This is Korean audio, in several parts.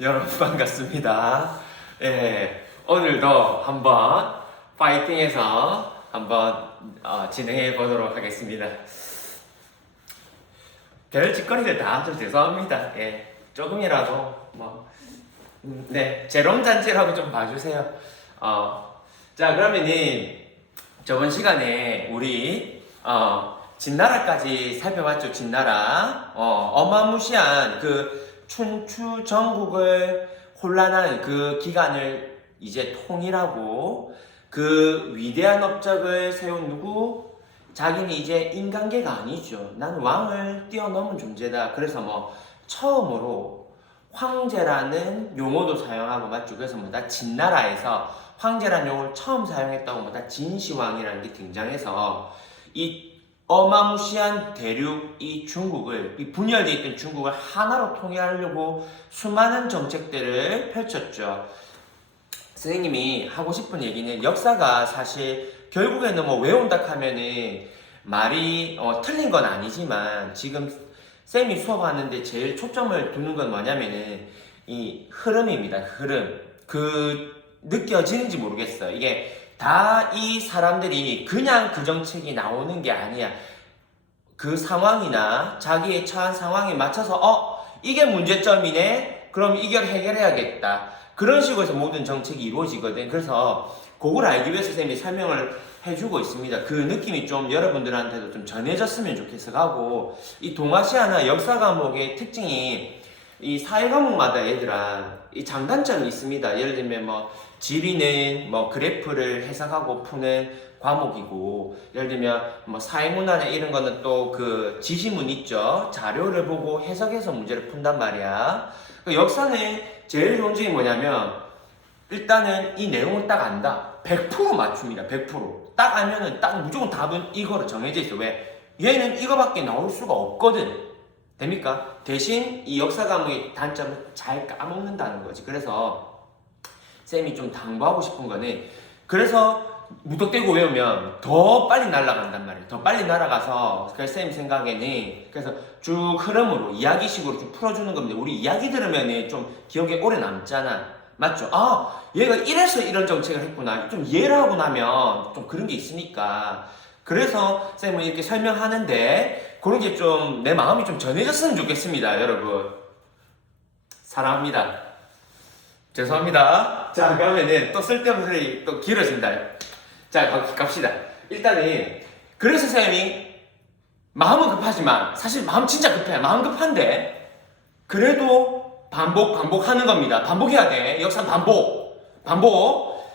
여러분 반갑습니다. 예, 오늘도 한번 파이팅해서 한번 진행해 보도록 하겠습니다. 별 짓거리들 다 좀 죄송합니다. 예, 조금이라도 네, 재롱잔치라고 좀 봐주세요. 자, 그러면은 저번 시간에 우리 진나라까지 살펴봤죠. 진나라 어마무시한 그 춘추 전국을 혼란한 그 기간을 이제 통일하고 그 위대한 업적을 세운 누구? 자기는 이제 인간계가 아니죠. 난 왕을 뛰어넘은 존재다. 그래서 처음으로 황제라는 용어도 사용하고 맞죠. 그래서 나 진나라에서 황제라는 용어를 처음 사용했다고 나 진시황이라는 게 등장해서 이 어마무시한 대륙 이 중국을 이 분열되어 있던 중국을 하나로 통일하려고 수많은 정책들을 펼쳤죠. 선생님이 하고 싶은 얘기는 역사가 사실 결국에는 외운다 하면은 말이 틀린 건 아니지만 지금 쌤이 수업하는데 제일 초점을 두는 건 뭐냐면은 이 흐름입니다. 흐름. 느껴지는지 모르겠어요. 이게 다 이 사람들이 그냥 그 정책이 나오는 게 아니야. 그 상황이나 자기의 처한 상황에 맞춰서 이게 문제점이네. 그럼 이걸 해결해야겠다. 그런 식으로 해서 모든 정책이 이루어지거든. 그래서 그걸 알기 위해서 쌤이 설명을 해주고 있습니다. 그 느낌이 좀 여러분들한테도 좀 전해졌으면 좋겠어 가고 이 동아시아나 역사 과목의 특징이 이 사회 과목마다 얘들아 이 장단점이 있습니다. 예를 들면 지리는 그래프를 해석하고 푸는 과목이고 예를 들면 사회문화나 이런 거는 또 그 지시문 있죠. 자료를 보고 해석해서 문제를 푼단 말이야. 역사는 제일 좋은 점이 뭐냐면 일단은 이 내용을 딱 안다. 100% 맞춤이다. 100%. 딱 알면은 딱 무조건 답은 이거로 정해져 있어. 왜? 얘는 이거밖에 나올 수가 없거든. 됩니까? 대신 이 역사 과목의 단점은 잘 까먹는다는 거지. 그래서 쌤이 좀 당부하고 싶은 거는 그래서 무턱대고 외우면 더 빨리 날아간단 말이에요. 더 빨리 날아가서 그래서 쌤 생각에는 그래서 쭉 흐름으로 이야기식으로 좀 풀어주는 겁니다. 우리 이야기 들으면 좀 기억에 오래 남잖아. 맞죠? 얘가 이래서 이런 정책을 했구나. 좀 이해를 하고 나면 좀 그런 게 있으니까. 그래서 쌤은 이렇게 설명하는데 그런 게 좀 내 마음이 좀 전해졌으면 좋겠습니다. 여러분. 사랑합니다. 죄송합니다. 자, 그러면은 또 쓸데없는 소리 또 길어진다. 자, 갑시다. 일단은 그래서 쌤이 마음은 급하지만 사실 마음 진짜 급해. 마음 급한데 그래도 반복하는 겁니다. 반복해야 돼. 역사 반복.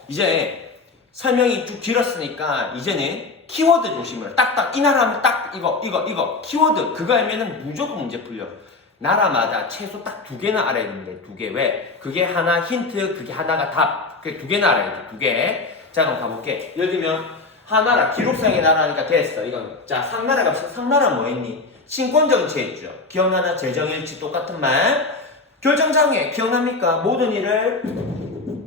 이제 설명이 쭉 길었으니까 이제는 키워드 조심을 딱딱 이 나라 하면 딱 이거 키워드 그거 알면은 무조건 문제 풀려. 나라마다 최소 딱 2개는 알아야 되는데 2개. 왜? 그게 하나 힌트, 그게 하나가 답. 그게 2개는 알아야 돼. 2개. 자, 그럼 가볼게. 예를 들면 하나라 기록상의 나라니까 됐어. 이건 자, 상나라 갑시다. 상나라 뭐 했니? 신권정치 했죠. 기억나나? 재정일치 똑같은 말. 결정장애 기억납니까? 모든 일을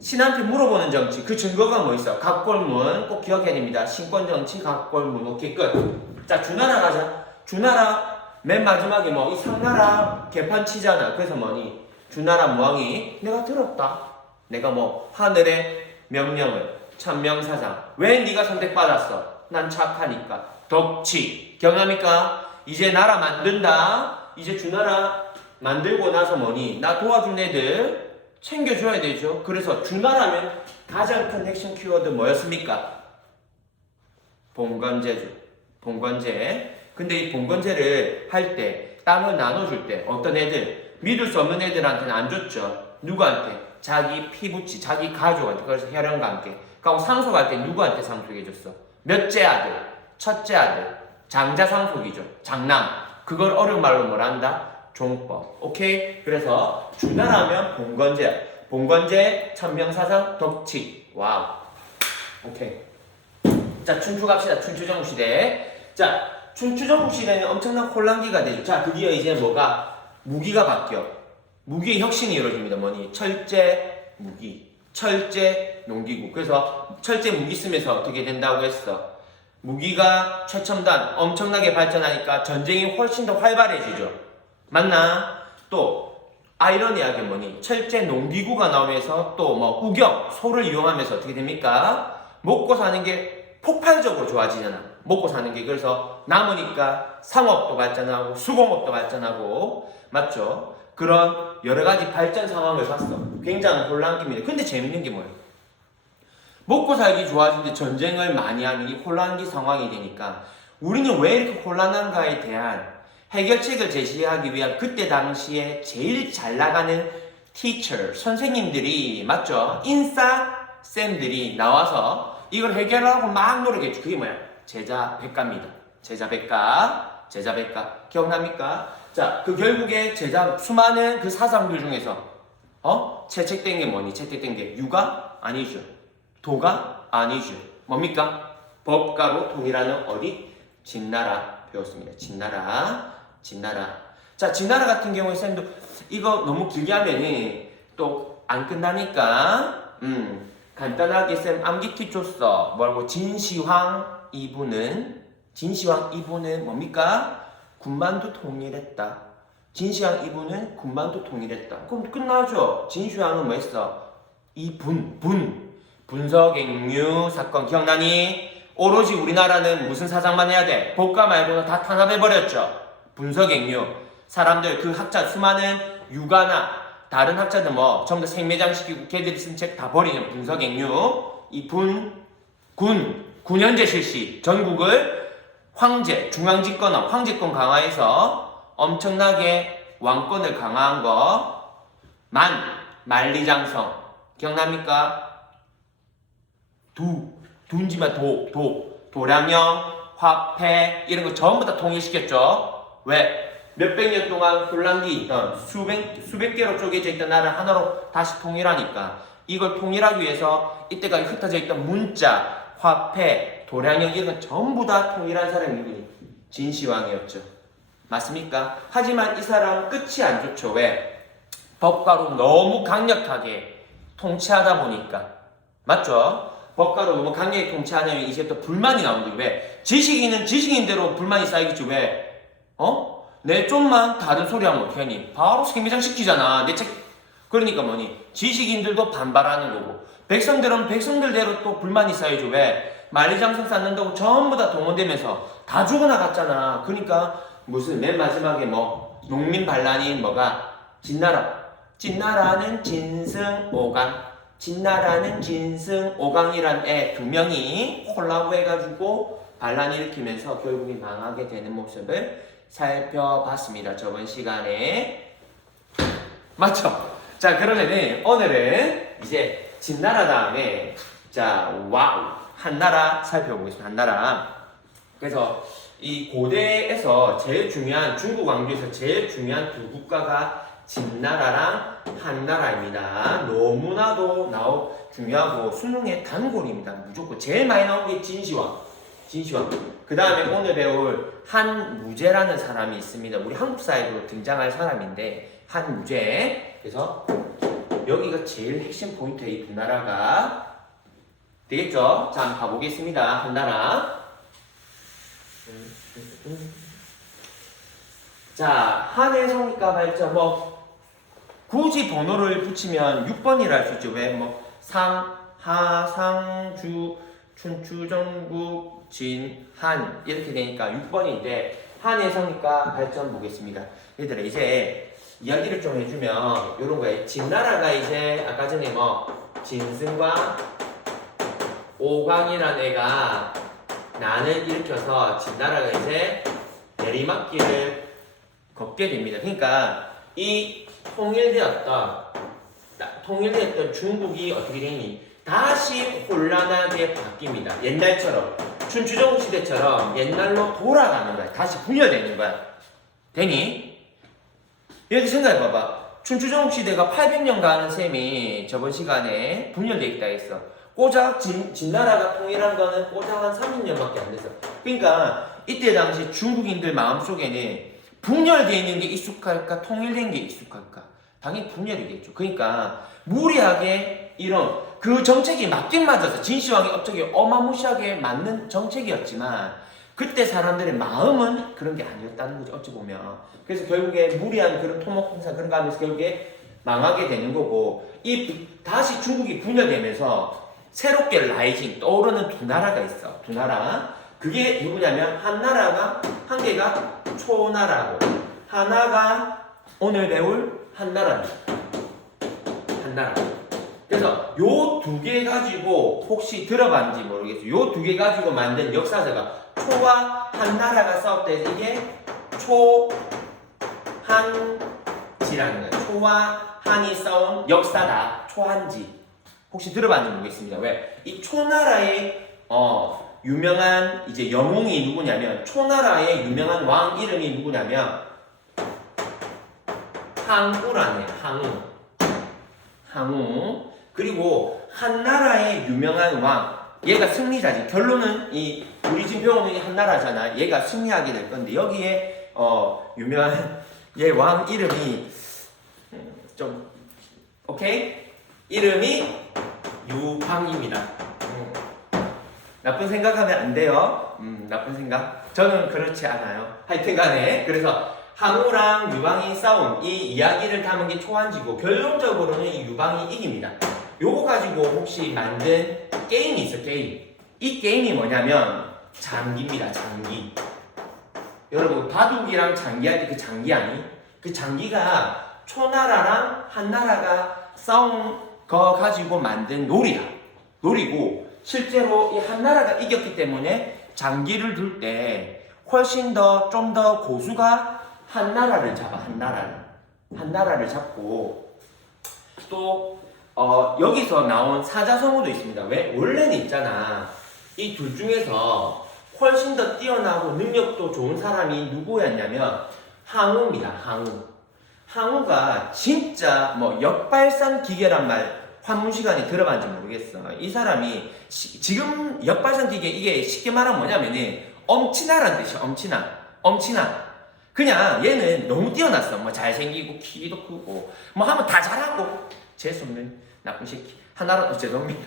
신한테 물어보는 정치. 그 증거가 뭐 있어? 각골문 꼭 기억해야 됩니다. 신권정치 각골문. 오케이 끝. 자, 주나라 가자. 주나라 맨 마지막에 이 상나라 개판 치잖아. 그래서 뭐니? 주나라 왕이 내가 들었다. 내가 하늘의 명령을 천명사상. 왜 네가 선택받았어? 난 착하니까. 덕치. 기억납니까? 이제 나라 만든다. 이제 주나라 만들고 나서 뭐니? 나 도와준 애들 챙겨줘야 되죠. 그래서 주나라면 가장 큰 핵심 키워드 뭐였습니까? 봉건제죠. 봉건제. 근데 이 봉건제를 할 때, 땅을 나눠줄 때 어떤 애들, 믿을 수 없는 애들한테는 안 줬죠. 누구한테? 자기 피부치, 자기 가족한테. 그래서 혈연과 함께. 그럼 상속할 때 누구한테 상속해줬어? 몇째 아들? 첫째 아들. 장자 상속이죠. 장남. 그걸 어려운 말로 뭐라 한다? 종법. 오케이? 그래서 주나라면 봉건제. 봉건제, 천명사상, 덕치. 와우. 오케이. 자, 춘추 갑시다. 춘추전국시대. 자, 춘추전국시대는 엄청난 혼란기가 되죠. 자, 드디어 이제 무기가 바뀌어. 무기의 혁신이 이루어집니다. 뭐니? 철제, 무기. 철제, 농기구. 그래서 철제 무기 쓰면서 어떻게 된다고 했어? 무기가 최첨단, 엄청나게 발전하니까 전쟁이 훨씬 더 활발해지죠. 맞나? 또 아이러니하게 뭐니 철제 농기구가 나오면서 또 뭐 우경 소를 이용하면서 어떻게 됩니까? 먹고 사는 게 폭발적으로 좋아지잖아. 먹고 사는 게. 그래서 남으니까 상업도 발전하고 수공업도 발전하고, 맞죠? 그런 여러 가지 발전 상황을 봤어. 굉장히 혼란기입니다. 근데 재밌는 게 뭐예요? 먹고 살기 좋아지는데 전쟁을 많이 하는 이 혼란기 상황이 되니까 우리는 왜 이렇게 혼란한가에 대한 해결책을 제시하기 위한 그때 당시에 제일 잘 나가는 teacher, 선생님들이, 맞죠? 인싸쌤들이 나와서 이걸 해결하고 막 노력했죠. 그게 뭐야? 제자백가입니다. 제자백가. 기억납니까? 자, 그 결국에 수많은 그 사상들 중에서 채택된 게 뭐니? 채택된 게 유가? 아니죠. 도가? 아니죠. 뭡니까? 법가로 통일하는 어디? 진나라 배웠습니다. 진나라. 자, 진나라 같은 경우에 쌤도 이거 너무 길게 하면은 또 안 끝나니까 간단하게 쌤 암기티 줬어. 뭐라고? 진시황 이분은 뭡니까? 군만두 통일했다. 진시황 이분은 군만두 통일했다. 그럼 끝나죠. 진시황은 뭐 했어? 분서갱류 사건 기억나니? 오로지 우리나라는 무슨 사상만 해야 돼? 법가 말고는 다 탄압해버렸죠. 분서갱류. 사람들, 그 학자, 수많은 유가나 다른 학자들 뭐 전부 다 생매장시키고 걔들이 쓴 책 다 버리는 분서갱류. 이 군현제 실시. 전국을 중앙집권화, 황제권 강화해서 엄청나게 왕권을 강화한 거. 만리장성. 기억납니까? 둔지만 도량형, 화폐 이런 거 전부 다 통일시켰죠. 왜? 몇백 년 동안 혼란기 있던 수백 개로 쪼개져 있던 나라를 하나로 다시 통일하니까 이걸 통일하기 위해서 이때까지 흩어져 있던 문자, 화폐, 도량형 이런 건 전부 다 통일한 사람이 누구니? 진시황이었죠. 맞습니까? 하지만 이 사람 끝이 안 좋죠. 왜? 법가로 너무 강력하게 통치하다 보니까. 맞죠? 법가로 너무 강력하게 통치하냐면 이제 또 불만이 나오는데 왜? 지식인은 지식인대로 불만이 쌓이겠죠. 왜? 내 좀만 다른 소리 하면 어떻게 하니? 바로 생매장 시키잖아. 내 책. 그러니까 뭐니? 지식인들도 반발하는 거고 백성들은 백성들대로 또 불만이 쌓이죠. 왜? 만리장성 쌓는다고 전부 다 동원되면서 다 죽어나갔잖아. 그러니까 무슨 맨 마지막에 뭐 농민 반란이 뭐가? 진나라는 진승오강이란 애 두 명이 콜라보해가지고 반란 일으키면서 결국에 망하게 되는 모습을 살펴봤습니다. 저번 시간에. 맞죠? 자, 그러면은 오늘은 이제 진나라 다음에 한나라 살펴보겠습니다. 한나라. 그래서 이 고대에서 제일 중요한 중국 왕조에서 제일 중요한 두 국가가 진나라랑 한나라입니다. 너무나도 중요하고 수능의 단골입니다. 무조건 제일 많이 나오는 게 진시황. 그 다음에 오늘 배울 한무제라는 사람이 있습니다. 우리 한국 사회로 등장할 사람인데 한무제. 그래서 여기가 제일 핵심 포인트예요. 이 두 나라가. 되겠죠? 자, 한번 가보겠습니다. 한나라. 자, 한의 성립과 발전. 굳이 번호를 붙이면 6번이라 할 수 있죠. 왜? 상주, 춘추, 전국, 진, 한 이렇게 되니까 6번인데 한의 성립과 발전 보겠습니다. 얘들아, 이제 이야기를 좀 해주면 이런 거예요. 진나라가 이제 아까 전에 진승과 오광이라는 애가 난을 일으켜서 진나라가 이제 내리막길을 걷게 됩니다. 그러니까 이 통일되었던 중국이 어떻게 되니? 다시 혼란하게 바뀝니다. 옛날처럼 춘추전국 시대처럼 옛날로 돌아가는 거야. 다시 분열되는 거야. 되니? 얘들 생각해봐봐. 춘추전국 시대가 800년 가는 셈이 저번 시간에 분열돼 있다 했어. 꼬작 진나라가 통일한 거는 꼬작 한 30년밖에 안 됐어. 그러니까 이때 당시 중국인들 마음속에는 분열되어 있는 게 익숙할까? 통일된 게 익숙할까? 당연히 분열이겠죠. 그러니까 무리하게 이런 그 정책이 맞긴 맞아서 진시황이 갑자기 어마무시하게 맞는 정책이었지만 그때 사람들의 마음은 그런 게 아니었다는 거죠. 어찌 보면. 그래서 결국에 무리한 그런 토목 행사 그런 거 하면서 결국에 망하게 되는 거고 다시 중국이 분열되면서 새롭게 라이징 떠오르는 두 나라가 있어. 두 나라. 그게 누구냐면 한 개가 초나라고 하나가 오늘 배울 한나라입니다. 한나라. 그래서 요 두 개 가지고 혹시 들어봤는지 모르겠어요. 요 두 개 가지고 만든 역사서가 초와 한나라가 싸울 때 이게 초한지라는 거예요. 초와 한이 싸운 역사다. 초한지. 혹시 들어봤는지 모르겠습니다. 왜? 이 초나라의 유명한 이제 영웅이 누구냐면 초나라의 유명한 왕 이름이 누구냐면 항우라네. 항우. 그리고 한나라의 유명한 왕 얘가 승리자지. 결론은 우리 지금 배우는 이 한나라잖아. 얘가 승리하게 될 건데 여기에 유명한 얘 왕 이름이 좀 오케이? 이름이 유방입니다. 나쁜 생각하면 안 돼요. 나쁜 생각. 저는 그렇지 않아요. 하여튼간에 그래서 항우랑 유방이 싸운 이 이야기를 담은 게 초한지고 결론적으로는 이 유방이 이깁니다. 요거 가지고 혹시 만든 게임이 있어. 게임. 이 게임이 뭐냐면 장기입니다. 장기. 여러분 바둑이랑 장기 할 때 그 장기 아니? 그 장기가 초나라랑 한나라가 싸운 거 가지고 만든 놀이고 실제로 이 한나라가 이겼기 때문에 장기를 둘 때 훨씬 더 좀 더 고수가 한나라를 잡아. 한나라를 잡고 또 여기서 나온 사자성어도 있습니다. 왜? 원래는 있잖아. 이 둘 중에서 훨씬 더 뛰어나고 능력도 좋은 사람이 누구였냐면 항우입니다. 항우가 진짜 뭐 역발상 기계란 말 환문 시간에 들어봤는지 모르겠어. 이 사람이 지금 역발상 기계 이게 쉽게 말하면 뭐냐면은 엄친아란 뜻이야. 엄친아. 그냥 얘는 너무 뛰어났어. 뭐 잘생기고 키도 크고 뭐 하면 다 잘하고 재수없는 나쁜 새끼. 하나로 죄송합니다.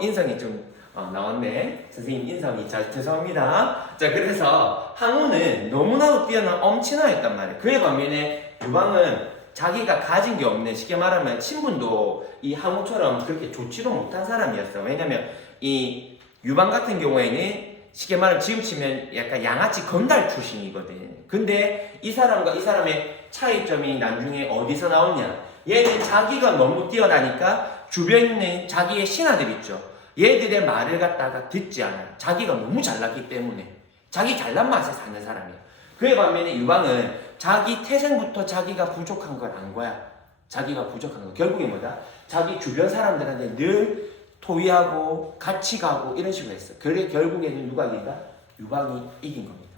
인성이 좀 나왔네. 선생님 인성이 죄송합니다. 자 그래서 항우는 너무나도 뛰어난 엄친아였단 말이에요. 그에 반면에 유방은 자기가 가진 게 없는 쉽게 말하면 신분도 이 항우처럼 그렇게 좋지도 못한 사람이었어. 왜냐면 이 유방 같은 경우에는 쉽게 말하면 지금 치면 약간 양아치 건달 출신이거든. 근데 이 사람과 이 사람의 차이점이 나중에 어디서 나오냐? 얘는 자기가 너무 뛰어나니까 주변에 있는 자기의 신하들 있죠. 얘들의 말을 갖다가 듣지 않아요. 자기가 너무 잘났기 때문에. 자기 잘난 맛에 사는 사람이야. 그에 반면에 유방은 자기 태생부터 자기가 부족한 걸 안 거야. 자기가 부족한 거. 결국에 뭐다? 자기 주변 사람들한테 늘 토의하고 같이 가고 이런 식으로 했어. 그래 결국에는 누가 이긴다? 유방이 이긴 겁니다.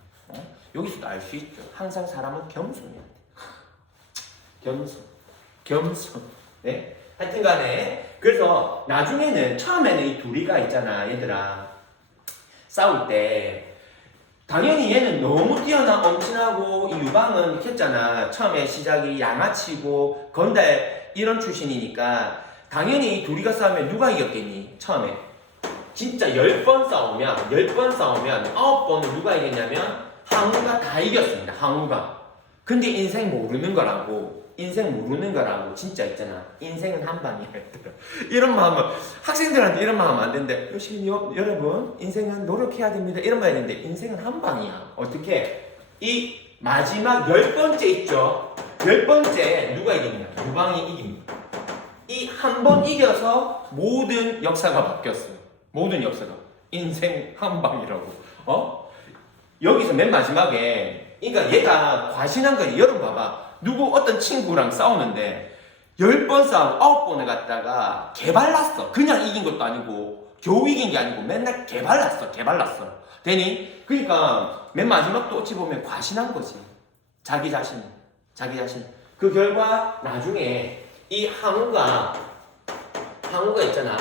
여기서도 알 수 있죠. 항상 사람은 겸손해야 돼. 겸손. 네? 하여튼간에 그래서 나중에는 처음에는 이 둘이가 있잖아. 얘들아 싸울 때 당연히 얘는 너무 뛰어난 엄친하고 이 유방은 이렇게 했잖아. 처음에 시작이 양아치고 건달 이런 출신이니까 당연히 이 둘이가 싸우면 누가 이겼겠니? 처음에 진짜 10번 싸우면 9번은 누가 이겼냐면 항우가 다 이겼습니다. 항우가. 근데 인생 모르는 거라고 진짜 있잖아. 인생은 한 방이야. 이런 마음은 학생들한테 이런 마음 안 되는데 열심히 여러분 인생은 노력해야 됩니다. 이런 말 했는데 인생은 한 방이야. 어떻게? 이 마지막 10번째 있죠. 10번째 누가 이기냐? 유방이 이깁니다. 이 한 번 이겨서 모든 역사가 바뀌었어요. 모든 역사가. 인생 한 방이라고. 여기서 맨 마지막에 그러니까 얘가 과신한 거지. 여러분 봐봐. 어떤 친구랑 싸우는데 10번 싸우고 9번을 갖다가 개발랐어. 그냥 이긴 것도 아니고 겨우 이긴 게 아니고 맨날 개발랐어. 되니? 그러니까 맨 마지막도 어찌 보면 과신한 거지. 자기 자신. 그 결과 나중에 이 항우가 있잖아.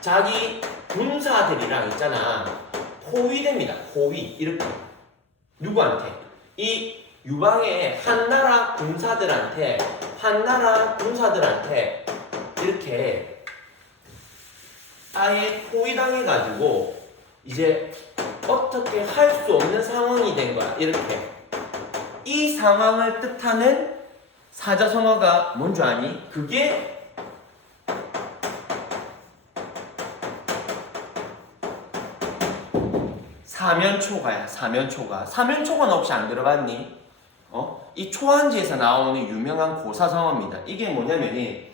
자기 군사들이랑 있잖아. 호위됩니다. 호위. 이렇게. 누구한테? 이 유방의 한나라 군사들한테 이렇게 아예 포위당해가지고 이제 어떻게 할 수 없는 상황이 된 거야. 이렇게 이 상황을 뜻하는 사자성어가 뭔 줄 아니? 그게 사면초가야. 사면초가. 사면초가는 혹시 안 들어봤니? 이 초안지에서 나오는 유명한 고사성어입니다. 이게 뭐냐면이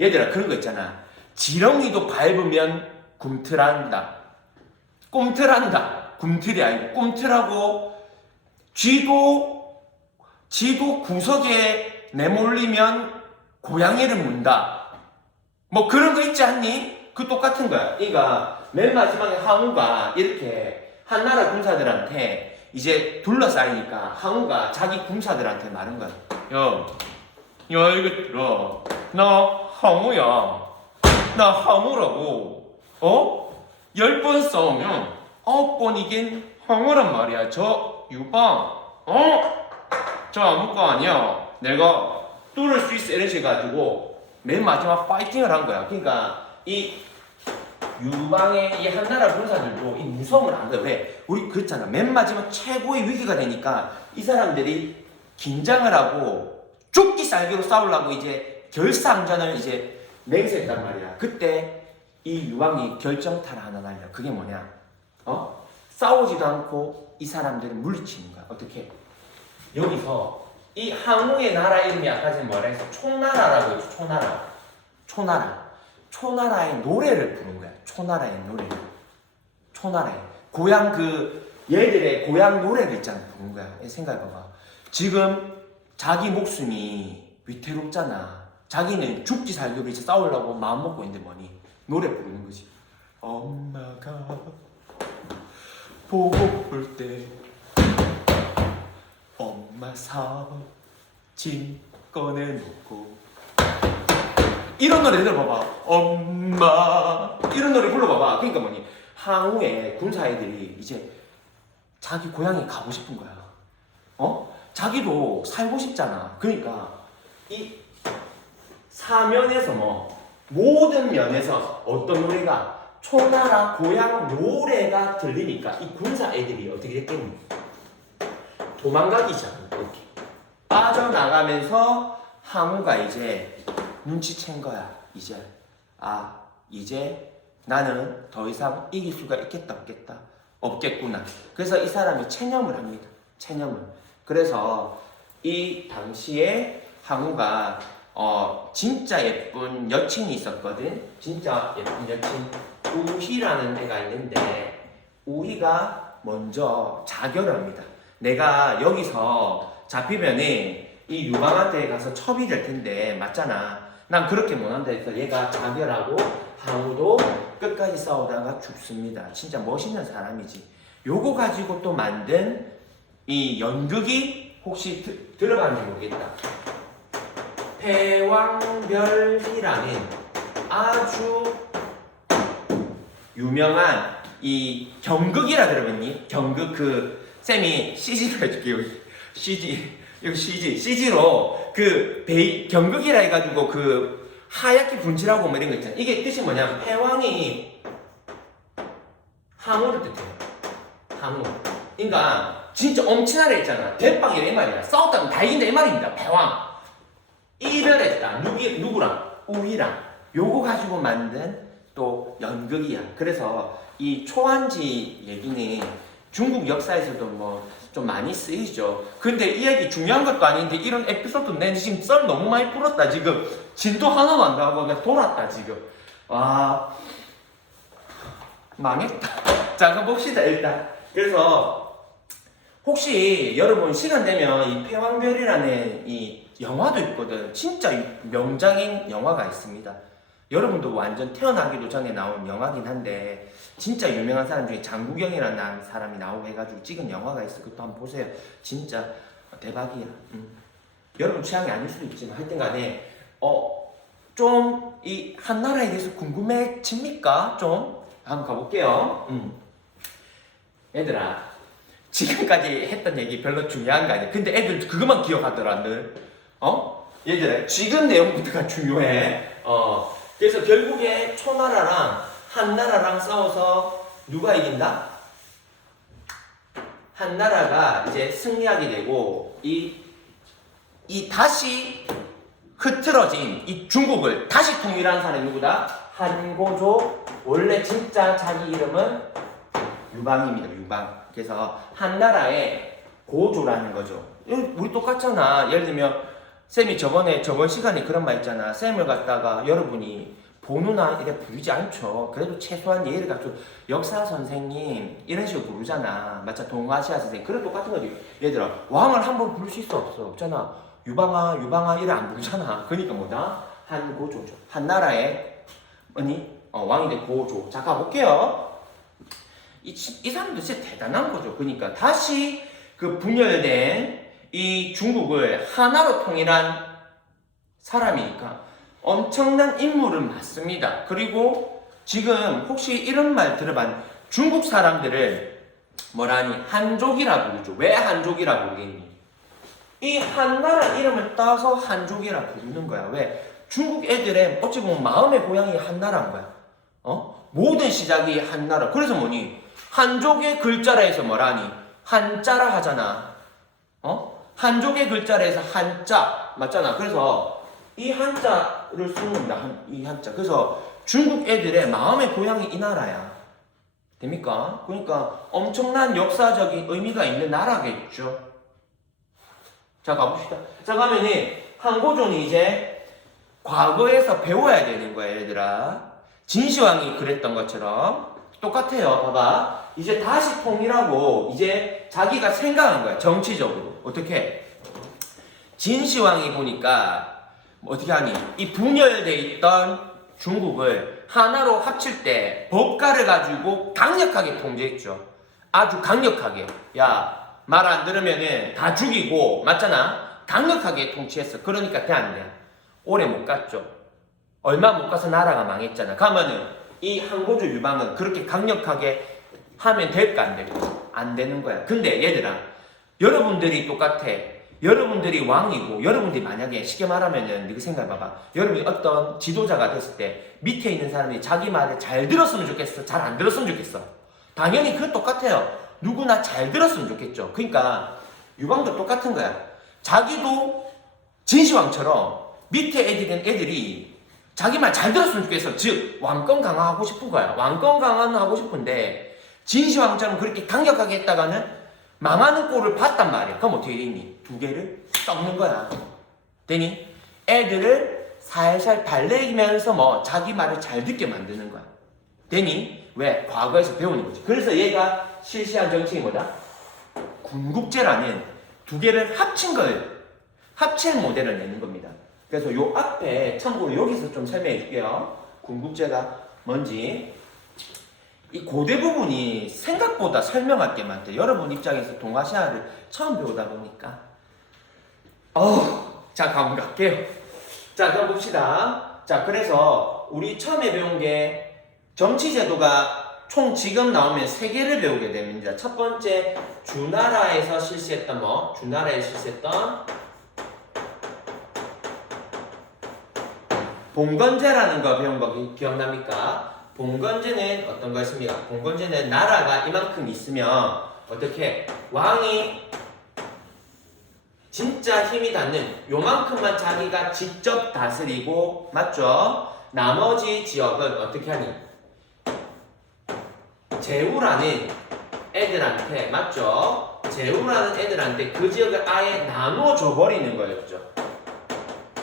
얘들아 그런 거 있잖아. 지렁이도 밟으면 꿈틀한다. 꿈틀한다. 꿈틀이 아니고 꿈틀하고 쥐도 구석에 내몰리면 고양이를 문다. 뭐 그런 거 있지 않니? 그 똑같은 거야. 그러니까 맨 마지막에 항우가 이렇게 한나라 군사들한테 이제 둘러싸이니까 항우가 자기 군사들한테 말한 거야. 야 이것들아, 나 항우야. 나 항우라고. 10번 싸우면 9번 이긴 항우란 말이야. 저 유방. 저 아무거 아니야. 내가 뚫을 수 있어. 이렇게 해가지고 맨 마지막 파이팅을 한 거야. 그러니까 이 유방의 이 한나라 군사들도 이 무서움을 안 거야. 왜? 우리 그렇잖아. 맨 마지막 최고의 위기가 되니까 이 사람들이 긴장을 하고 죽기 살기로 싸우려고 이제 결사항전을 이제 맹세했단 말이야. 그때 이 유방이 결정타를 하나 날려. 그게 뭐냐? 싸우지도 않고 이 사람들을 물리치는 거야. 어떻게? 여기서 이 항우의 나라 이름이 아까 전에 뭐라 해서 초나라라고 했죠. 초나라의 노래를 부른 거야. 초나라의 노래. 초나라의 고향 얘들의 고향 노래를 있잖아. 부른 거야. 생각해봐봐. 지금 자기 목숨이 위태롭잖아. 자기는 죽기 살기로 이제 싸우려고 마음 먹고 있는데 뭐니? 노래 부르는 거지. 엄마가 보고 볼 때 엄마 사진 꺼내놓고 이런 노래 들어봐봐. 엄마 이런 노래 불러봐봐. 그러니까 뭐니? 항우의 군사애들이 이제 자기 고향에 가고 싶은 거야. 자기도 살고 싶잖아. 그러니까 이 사면에서 모든 면에서 어떤 노래가 초나라 고향 노래가 들리니까 이 군사 애들이 어떻게 됐겠니? 도망가기 시작한 거야. 이렇게 빠져나가면서 항우가 이제 눈치챈 거야. 이제 나는 더 이상 이길 수가 있겠다 없겠구나. 그래서 이 사람이 체념을 합니다. 그래서 이 당시에 항우가 진짜 예쁜 여친이 있었거든. 진짜 예쁜 여친 우희라는 애가 있는데 우희가 먼저 자결을 합니다. 내가 여기서 잡히면은 이 유방한테 가서 첩이 될 텐데 맞잖아. 난 그렇게 못한다 해서 얘가 자결하고 항우도 끝까지 싸우다가 죽습니다. 진짜 멋있는 사람이지. 요거 가지고 또 만든 이 연극이 혹시 들어봤는지 모르겠다. 패왕별이라는 아주 유명한 이 경극이라 들어봤니? 경극 쌤이 CG로 해줄게. 여기 CG로 경극이라 해가지고 하얗게 분칠하고 뭐 이런 거 있잖아. 이게 뜻이 뭐냐면 패왕이 항우를 뜻해요. 항우. 그러니까 진짜 엄친아라 했잖아. 대빵이라 이 말이야. 싸웠다면 다 이긴다 이 말입니다. 패왕. 이별했다. 누구랑? 우희랑. 요거 가지고 만든 또 연극이야. 그래서 이 초안지 얘기는 중국 역사에서도 좀 많이 쓰이죠. 근데 이 얘기 중요한 것도 아닌데 이런 에피소드 내 지금 썰 너무 많이 풀었다. 지금 진도 하나도 안 나가고 그냥 돌았다 지금. 와 망했다. 자 그럼 봅시다 일단. 그래서 혹시 여러분 시간 되면 이 패왕별이라는 이 영화도 있거든. 진짜 명장인 영화가 있습니다. 여러분도 완전 태어나기도 전에 나온 영화긴 한데 진짜 유명한 사람 중에 장국영이라는 사람이 나오고 해가지고 찍은 영화가 있어. 그것도 한번 보세요. 진짜 대박이야. 여러분 취향이 아닐 수도 있지만 하여튼 간에 좀 이 한나라에 대해서 궁금해집니까? 좀 한번 가볼게요. 얘들아 지금까지 했던 얘기 별로 중요한 거 아니야. 근데 애들 그것만 기억하더라 늘. 얘들아 지금 내용부터가 중요해. 그래서 결국에 초나라랑 한나라랑 싸워서 누가 이긴다? 한나라가 이제 승리하게 되고 이 이 다시 흐트러진 이 중국을 다시 통일한 사람이 누구다? 한고조. 원래 진짜 자기 이름은 유방입니다. 유방. 그래서 한나라의 고조라는 거죠. 우리 똑같잖아. 예를 들면 쌤이 저번 시간에 그런 말 있잖아. 쌤을 갖다가 여러분이 보누나 이래 부르지 않죠. 그래도 최소한 예를 갖춰 역사 선생님 이런 식으로 부르잖아. 맞죠? 동아시아 선생님. 그래 똑같은 거지. 얘들아 왕을 한번 부를 수 있어 없어? 없잖아. 유방아 유방아 이래 안 부르잖아. 그러니까 뭐다? 한고조죠. 한나라의 왕이 된 고조. 자 가볼게요. 이 사람도 진짜 대단한 거죠. 그러니까 다시 그 분열된 이 중국을 하나로 통일한 사람이니까 엄청난 인물은 맞습니다. 그리고 지금 혹시 이런 말 들어봤니? 중국 사람들을 뭐라니? 한족이라 부르죠. 왜 한족이라 부르겠니? 이 한나라 이름을 따서 한족이라 부르는 거야. 왜? 중국 애들의 어찌 보면 마음의 고향이 한나라인 거야. 모든 시작이 한나라. 그래서 뭐니? 한족의 글자라 해서 뭐라니? 한자라 하잖아. 한족의 글자라 해서 한자. 맞잖아. 그래서 이 한자를 쓰는 겁니다. 이 한자. 그래서 중국 애들의 마음의 고향이 이 나라야. 됩니까? 그러니까 엄청난 역사적인 의미가 있는 나라겠죠. 자, 가봅시다. 자, 가면은 한고조는 이제 과거에서 배워야 되는 거야, 얘들아. 진시황이 그랬던 것처럼 똑같아요. 봐봐. 이제 다시 통일하고 이제 자기가 생각한 거야. 정치적으로. 어떻게? 진시황이 보니까 어떻게 하니? 이 분열돼 있던 중국을 하나로 합칠 때 법가를 가지고 강력하게 통제했죠. 아주 강력하게. 야, 말 안 들으면은 다 죽이고, 맞잖아? 강력하게 통치했어. 그러니까 돼, 안 돼? 오래 못 갔죠. 얼마 못 가서 나라가 망했잖아. 그러면은 이 한고조 유방은 그렇게 강력하게 하면 될까 안 될까? 안 되는 거야. 근데 얘들아, 여러분들이 똑같아. 여러분들이 왕이고 여러분들이 만약에 쉽게 말하면은 네가 생각해봐봐. 여러분이 어떤 지도자가 됐을 때 밑에 있는 사람이 자기 말을 잘 들었으면 좋겠어? 잘 안 들었으면 좋겠어? 당연히 그건 똑같아요. 누구나 잘 들었으면 좋겠죠. 그러니까 유방도 똑같은 거야. 자기도 진시황처럼 밑에 애들이 자기 말 잘 들었으면 좋겠어. 즉 왕권 강화하고 싶은 거야. 왕권 강화는 하고 싶은데 진시황처럼 그렇게 강력하게 했다가는 망하는 꼴을 봤단 말이야. 그럼 어떻게 되니? 두 개를 썩는 거야. 되니? 애들을 살살 달래면서 뭐 자기 말을 잘 듣게 만드는 거야. 되니? 왜? 과거에서 배우는 거지. 그래서 얘가 실시한 정책이 뭐다? 군국제라는 두 개를 합친 모델을 내는 겁니다. 그래서 요 앞에 참고로 여기서 좀 설명해 줄게요. 군국제가 뭔지. 이 고대 부분이 생각보다 설명할 게 많대. 여러분 입장에서 동아시아를 처음 배우다 보니까. 자, 그럼 갈게요. 자, 그럼 봅시다. 자, 그래서 우리 처음에 배운 게 정치제도가 총 지금 나오면 3개를 배우게 됩니다. 첫 번째, 주나라에서 실시했던 주나라에서 실시했던 봉건제라는 거 배운 거 기억납니까? 봉건제는 어떤 거였습니까? 봉건제는 나라가 이만큼 있으면 어떻게 왕이 진짜 힘이 닿는 요만큼만 자기가 직접 다스리고, 맞죠? 나머지 지역은 어떻게 하니? 제후라는 애들한테, 맞죠? 제후라는 애들한테 그 지역을 아예 나눠줘 버리는 거였죠.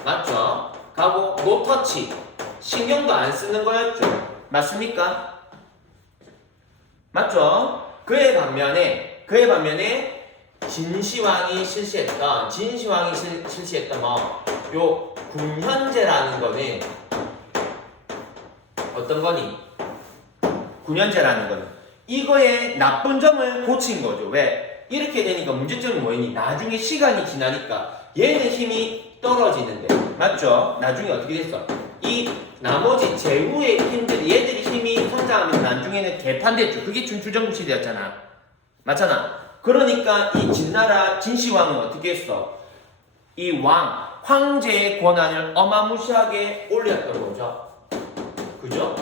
맞죠? 가고 노터치, 신경도 안 쓰는 거였죠. 맞습니까? 맞죠? 그에 반면에 진시황이 실시했던 요 군현제라는 거는 어떤 거니? 군현제라는 거는 이거의 나쁜 점을 고친 거죠. 왜? 이렇게 되니까 문제점이 뭐니? 나중에 시간이 지나니까 얘는 힘이 떨어지는데, 맞죠? 나중에 어떻게 됐어? 이 나머지 제후의 힘들이, 얘들이 힘이 성장하면 나중에는 개판됐죠. 그게 춘추전국 시대였잖아. 맞잖아. 그러니까 이 진나라 진시황은 어떻게 했어? 이 황제의 권한을 어마무시하게 올렸던 거죠. 그죠?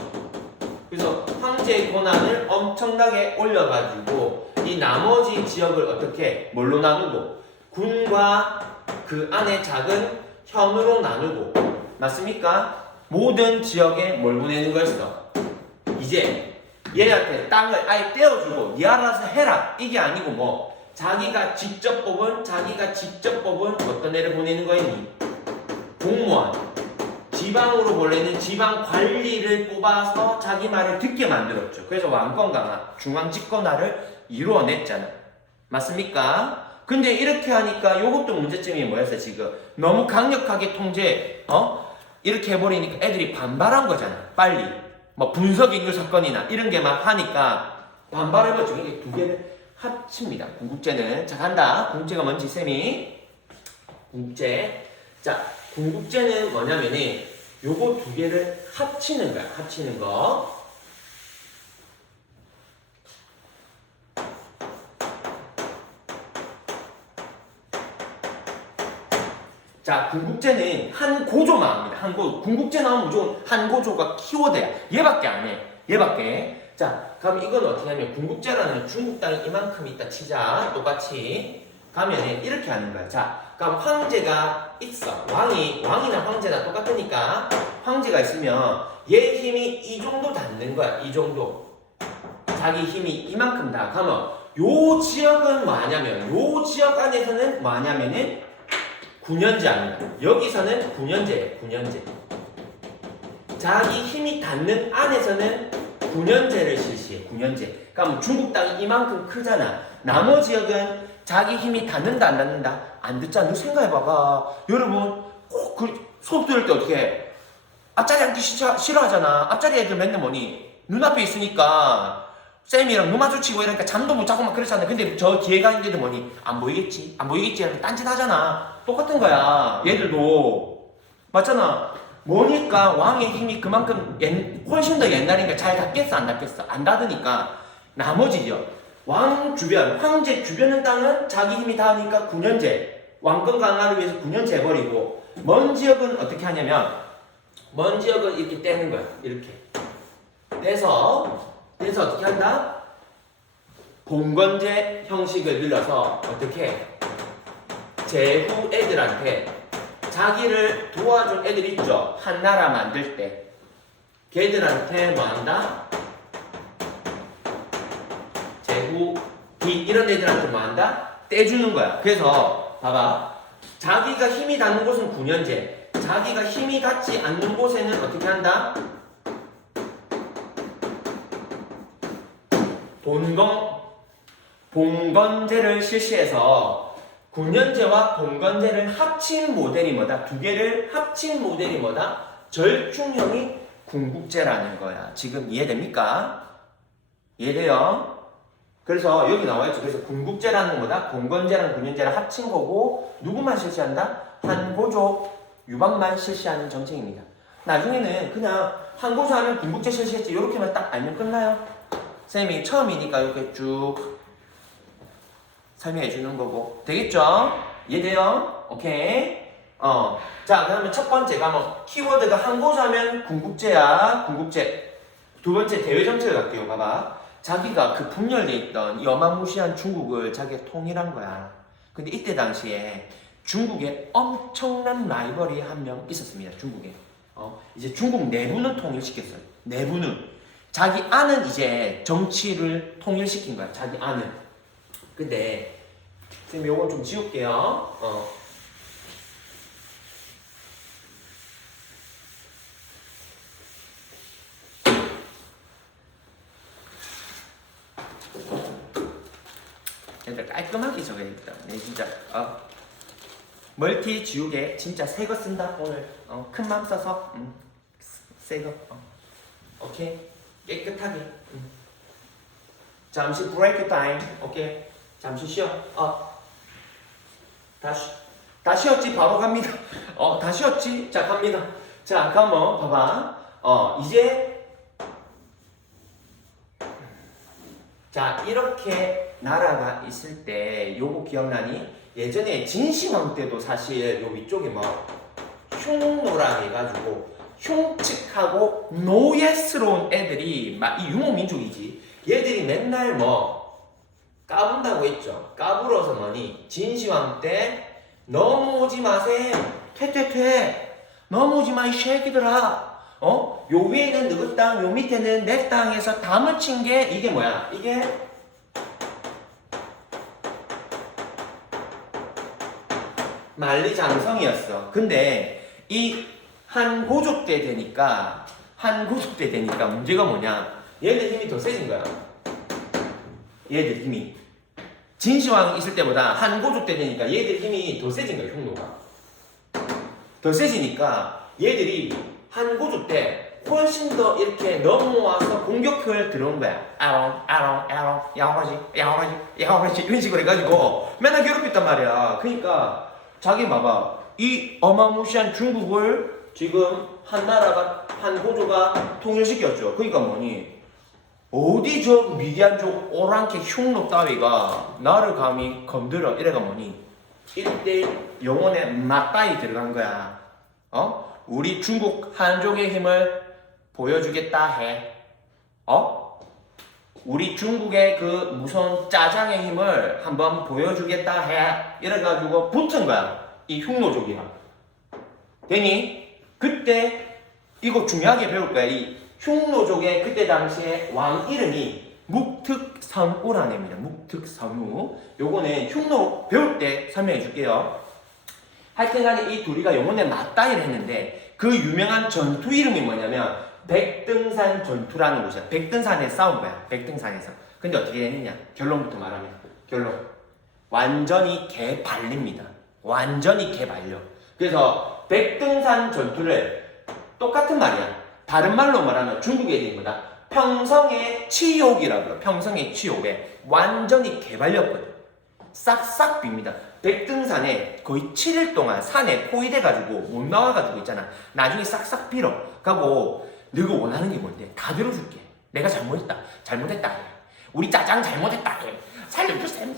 그래서 황제의 권한을 엄청나게 올려가지고 이 나머지 지역을 어떻게 뭘로 나누고 군과 그 안에 작은 현으로 나누고 맞습니까? 모든 지역에 뭘 보내는 거였어? 이제 얘한테 땅을 아예 떼어주고 니 알아서 해라 이게 아니고 뭐 자기가 직접 뽑은 어떤 애를 보내는 거였니? 공무원 지방으로 보내는 지방 관리를 뽑아서 자기 말을 듣게 만들었죠. 그래서 왕권 강화, 중앙 집권화를 이루어냈잖아. 맞습니까? 근데 이렇게 하니까 요것도 문제점이 뭐였어 지금? 너무 강력하게 통제, 이렇게 해버리니까 애들이 반발한 거잖아. 빨리. 뭐 분석인류 사건이나 이런 게 막 하니까 반발해버리죠. 이게 두 개를 합칩니다. 궁극제는. 자, 간다. 궁극제가 뭔지 쌤이. 궁극제. 자, 궁극제는 뭐냐면은 요거 두 개를 합치는 거야. 합치는 거. 자, 궁극제는 한 고조만 합니다. 한 고조. 궁극제 나오면 무조건 한 고조가 키워드야. 얘밖에 안 해. 얘밖에. 자, 그럼 이건 어떻게 하면 궁극제라는 중국 땅이 이만큼 있다 치자. 똑같이. 가면은 이렇게 하는 거야. 자, 그럼 황제가 있어. 왕이나 황제나 똑같으니까 황제가 있으면 얘 힘이 이 정도 닿는 거야. 이 정도. 자기 힘이 이만큼 다. 그러면 요 지역은 뭐냐면 요 지역 안에서는 뭐냐면은 9년제 아닙니다. 여기서는 9년제예요. 9년제. 자기 힘이 닿는 안에서는 9년제를 실시해. 9년제. 그럼 중국 땅이 이만큼 크잖아. 나머지 지역은 자기 힘이 닿는다 안 닿는다? 안 듣잖아. 너 생각해봐봐. 여러분 꼭 수업 들을 때 어떻게 해? 앞자리 앉기 싫어하잖아. 앞자리 애들 맨날 뭐니? 눈앞에 있으니까 쌤이랑 눈 마주치고 이러니까 잠도 못 자고 막 그러잖아. 근데 저 뒤에 가 있는 애들 뭐니? 안 보이겠지? 안 보이겠지? 하면 딴짓하잖아. 똑같은 거야. 얘들도. 맞잖아. 뭐니까 왕의 힘이 그만큼 훨씬 더 옛날이니까 잘 닿겠어? 안 닿겠어? 안 닿으니까 나머지죠. 왕 주변, 황제 주변의 땅은 자기 힘이 닿으니까 9년제. 왕권 강화를 위해서 9년제 해버리고 먼 지역은 어떻게 하냐면 먼 지역은 이렇게 떼는 거야. 이렇게. 떼서 어떻게 한다? 봉건제 형식을 늘려서 어떻게 해? 제후 애들한테 자기를 도와준 애들 있죠? 한 나라 만들 때 걔들한테 뭐 한다? 제후 이런 애들한테 뭐 한다? 떼주는 거야. 그래서 봐봐. 자기가 힘이 닿는 곳은 9년제. 자기가 힘이 닿지 않는 곳에는 어떻게 한다? 봉건제를 실시해서 9년제와 봉건제를 합친 모델이 뭐다? 두 개를 합친 모델이 뭐다? 절충형이 궁극제라는 거야. 지금 이해됩니까? 이해돼요? 그래서 여기 나와있죠. 그래서 궁극제라는 건 뭐다? 봉건제랑 9년제를 합친 거고 누구만 실시한다? 한 고조 유방만 실시하는 정책입니다. 나중에는 그냥 한 고조 하면 궁극제 실시했지 이렇게만 딱 알면 끝나요. 쌤이 처음이니까 이렇게 쭉 설명해 주는 거고 되겠죠? 이해돼요? 오케이. 자, 그러면 첫 번째가 뭐 키워드가 한 고조하면 궁극제야. 궁극제. 두 번째 대외 정책을 갈게요. 봐봐. 자기가 그 분열돼 있던 여마무시한 중국을 자기가 통일한 거야. 근데 이때 당시에 중국에 엄청난 라이벌이 한 명 있었습니다. 중국에. 이제 중국 내부는 통일시켰어요. 내부는. 자기 안은 이제 정치를 통일시킨 거야. 자기 안은. 근데 지금 요건 좀 지울게요. 얘들 깔끔하게 적어야겠다. 네, 진짜. 멀티 지우개 진짜 새 거 쓴다 오늘. 큰 맘 써서 새 거. 오케이. 깨끗하게. 잠시 브레이크 타임. 오케이. 잠시 쉬어. 다 쉬었지? 바로 갑니다. 다 쉬었지? 자, 갑니다. 자, 그러면 봐봐. 이제 자, 이렇게 나라가 있을 때 요거 기억나니? 예전에 진시황 때도 사실 요 위쪽에 뭐 흉노라 해가지고 흉측하고 노예스러운 애들이 막 이 유목민족이지. 얘들이 맨날 뭐 까분다고 했죠. 까불어서 뭐니 진시황 때 넘어오지 마셈. 퇴퇴퇴. 넘어오지 마, 이 새끼들아. 요 위에는 너희 땅, 요 밑에는 내 땅에서 담을 친 게 이게 뭐야? 이게 만리장성이었어. 근데 이 한 고조 때 되니까 문제가 뭐냐? 얘들 힘이 더 세진 거야. 얘들 힘이. 진시황 있을 때보다 한 고조 때 되니까 얘들 힘이 더 세진 거야, 흉노가. 더 세지니까 얘들이 한 고조 때 훨씬 더 이렇게 넘어와서 공격을 들어온 거야. 아롱, 야호라지 이런 식으로 해가지고 맨날 괴롭혔단 말이야. 그러니까 자기 봐봐. 이 어마무시한 중국을 지금 한 나라가, 한 고조가 통일시켰죠. 그러니까 뭐니? 어디 저 미개한족 오랑캐 흉노 따위가 나를 감히 건드려 이래가 뭐니? 1대1 영혼에 맞다이 들어간 거야. 우리 중국 한족의 힘을 보여주겠다 해. 우리 중국의 그 무슨 짜장의 힘을 한번 보여주겠다 해. 이래가지고 붙은 거야. 이 흉노족이랑. 되니? 그때 이거 중요하게 배울 거야. 이 흉노족의 그때 당시에 왕 이름이 묵특선우라는 애입니다. 묵특선우. 요거는 흉노 배울 때 설명해 줄게요. 하여튼간에 이 둘이가 영혼에 맞다이를 했는데 그 유명한 전투 이름이 뭐냐면 백등산 전투라는 곳이야. 백등산에 싸운 거야. 백등산에서. 근데 어떻게 됐느냐? 결론부터 말하면 결론. 완전히 개발립니다. 완전히 개발려. 그래서 백등산 전투를 똑같은 말이야. 다른 말로 말하면 중국 애들보다 평성의 치욕이라고 그래요. 평성의 치욕에 완전히 개발렸거든. 싹싹 빕니다. 백등산에 거의 7일 동안 산에 포위돼가지고 못 나와가지고 있잖아. 나중에 싹싹 빌어. 가고 너가 원하는 게 뭔데? 다 들어줄게. 내가 잘못했다. 우리 짜장 잘못했다. 살려주셈.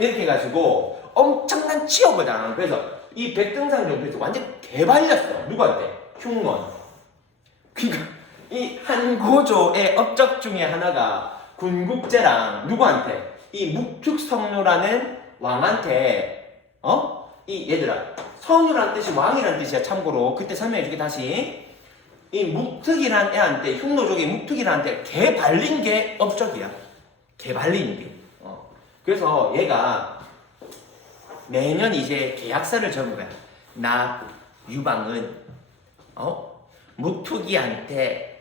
이렇게 해가지고 엄청난 치욕을 당한. 그래서 이 백등산 전투에서 완전 개발렸어. 누구한테? 흉노한테. 그러니까 이 한 고조의 업적 중에 하나가 군국제랑 누구한테? 이 묵특성누라는 왕한테 이 얘들아 성누란 뜻이 왕이란 뜻이야. 참고로 그때 설명해줄게. 다시 이 묵특이란 애한테 흉노족의 묵특이란 애한테 개발린 게 업적이야. 개발린 게. 그래서 얘가 매년 이제 계약서를 적은 거야. 나 유방은 묵특이한테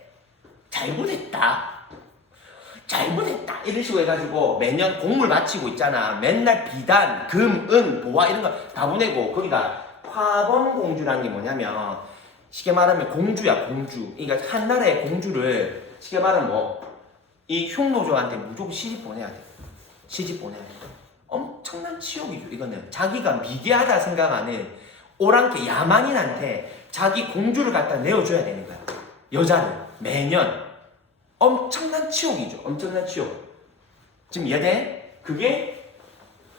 잘못했다 이런 식으로 해가지고 매년 공물 바치고 있잖아. 맨날 비단, 금, 은, 보화 이런 거 다 보내고 거기다 화범공주라는 게 뭐냐면 쉽게 말하면 공주야. 공주. 그러니까 한 나라의 공주를 쉽게 말하면 뭐 이 흉노족한테 무조건 시집 보내야 돼. 엄청난 치욕이죠. 이거는 자기가 미개하다 생각하는 오랑캐 야만인한테 자기 공주를 갖다 내어줘야 되는 거야. 여자를 매년. 엄청난 치욕이죠. 엄청난 치욕. 지금 이해돼? 그게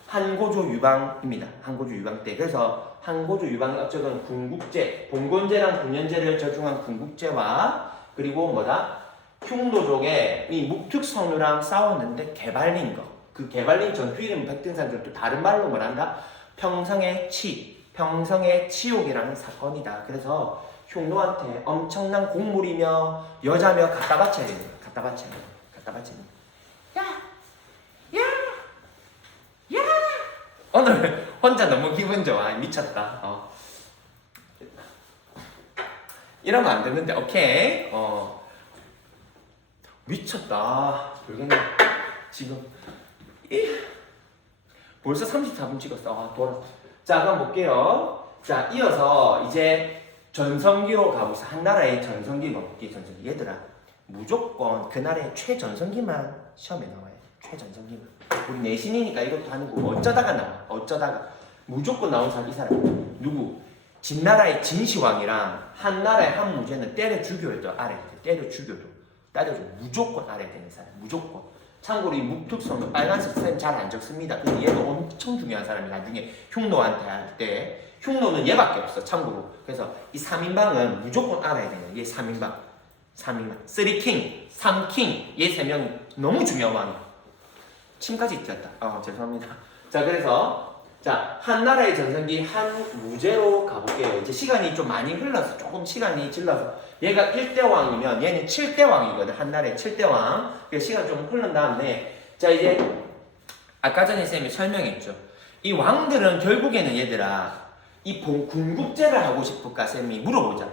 한고조 유방입니다. 한고조 유방 때. 그래서 한고조 유방의 업적은 군국제, 봉건제랑 군연제를 저중한 군국제와 그리고 뭐다? 흉노족의 이 묵특선우랑 싸웠는데 개발린 거. 그 개발린 전투 이름 백등산 전투. 다른 말로 뭐란다? 평성의 치욕이라는 사건이다. 그래서 흉노한테 엄청난 곡물이며 여자며 갖다 바쳐야 됩니다. 갖다 바쳐야 됩니다. 야! 오늘 혼자 너무 기분 좋아. 미쳤다. 이러면 안 되는데, 오케이. 미쳤다. 모르겠네. 지금 벌써 34분 찍었어. 돌았어. 자, 그럼 볼게요. 자, 이어서 이제 전성기로 가보자. 한 나라의 전성기가 볼게. 전성기. 얘들아, 무조건 그 나라의 최전성기만 시험에 나와요. 최전성기만. 우리 내신이니까 이것도 아니고 어쩌다가 나와. 어쩌다가. 무조건 나온 사람 이 사람. 누구? 진나라의 진시황이랑 한 나라의 한 무제는 때려 죽여도 알아야 돼. 때려 죽여도. 무조건 알아야 되는 사람. 무조건. 참고로 이 묵특성은 빨간색 線잘 안 적습니다. 근데 얘가 엄청 중요한 사람이 나중에 흉노한테 할 때 흉노는 얘밖에 없어. 참고로. 그래서 이 3인방은 무조건 알아야 되는 얘 3인방. 3king, 3king 얘 3명 너무 중요한 왕이야. 침까지 튀었다. 죄송합니다. 자, 그래서 자, 한나라의 전성기 한무제로 가볼게요. 이제 시간이 좀 많이 흘러서 조금 시간이 질러서 얘가 1대왕이면 얘는 7대왕이거든. 한나라의 7대왕. 그래서 시간 좀 흐른 다음에 자 이제 아까 전에 쌤이 설명했죠. 이 왕들은 결국에는 얘들아 이 군국제를 하고 싶을까 쌤이 물어보자.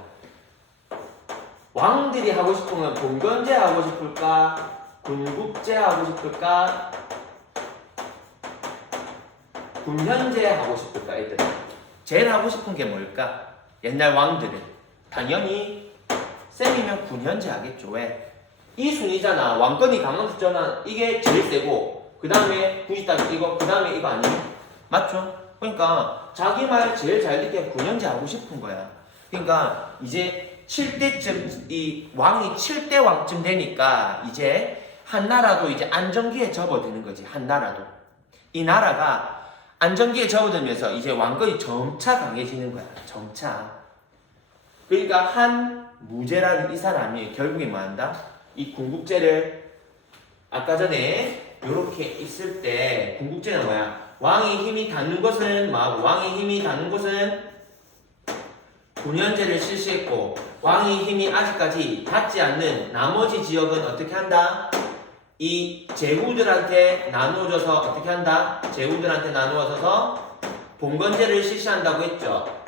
왕들이 하고 싶으면 봉건제 하고 싶을까? 군국제 하고 싶을까? 군현제 하고 싶을까? 얘들 제일 하고 싶은 게 뭘까? 옛날 왕들은 당연히 쌤이면 군현제 하겠죠. 왜? 이 순위잖아. 왕권이 강한 숫자는 이게 제일 세고 그 다음에 90딱 이거 그 다음에 이거 아니에요? 맞죠? 그러니까 자기 말 제일 잘 듣게 군현제 하고 싶은 거야. 그러니까 이제 7대쯤 이 왕이 7대 왕쯤 되니까 이제 한나라도 이제 안정기에 접어드는 거지. 한나라도 이 나라가 안정기에 접어들면서 이제 왕권이 점차 강해지는 거야. 점차. 그러니까 한무제라는 이 사람이 결국에 뭐 한다? 이 군국제를 아까 전에 이렇게 있을 때 군국제는 뭐야? 왕의 힘이 닿는 것은 뭐하고? 왕의 힘이 닿는 것은 군현제를 실시했고 왕의 힘이 아직까지 닿지 않는 나머지 지역은 어떻게 한다? 이 제후들한테 나누어져서 어떻게 한다? 제후들한테 나누어져서 봉건제를 실시한다고 했죠.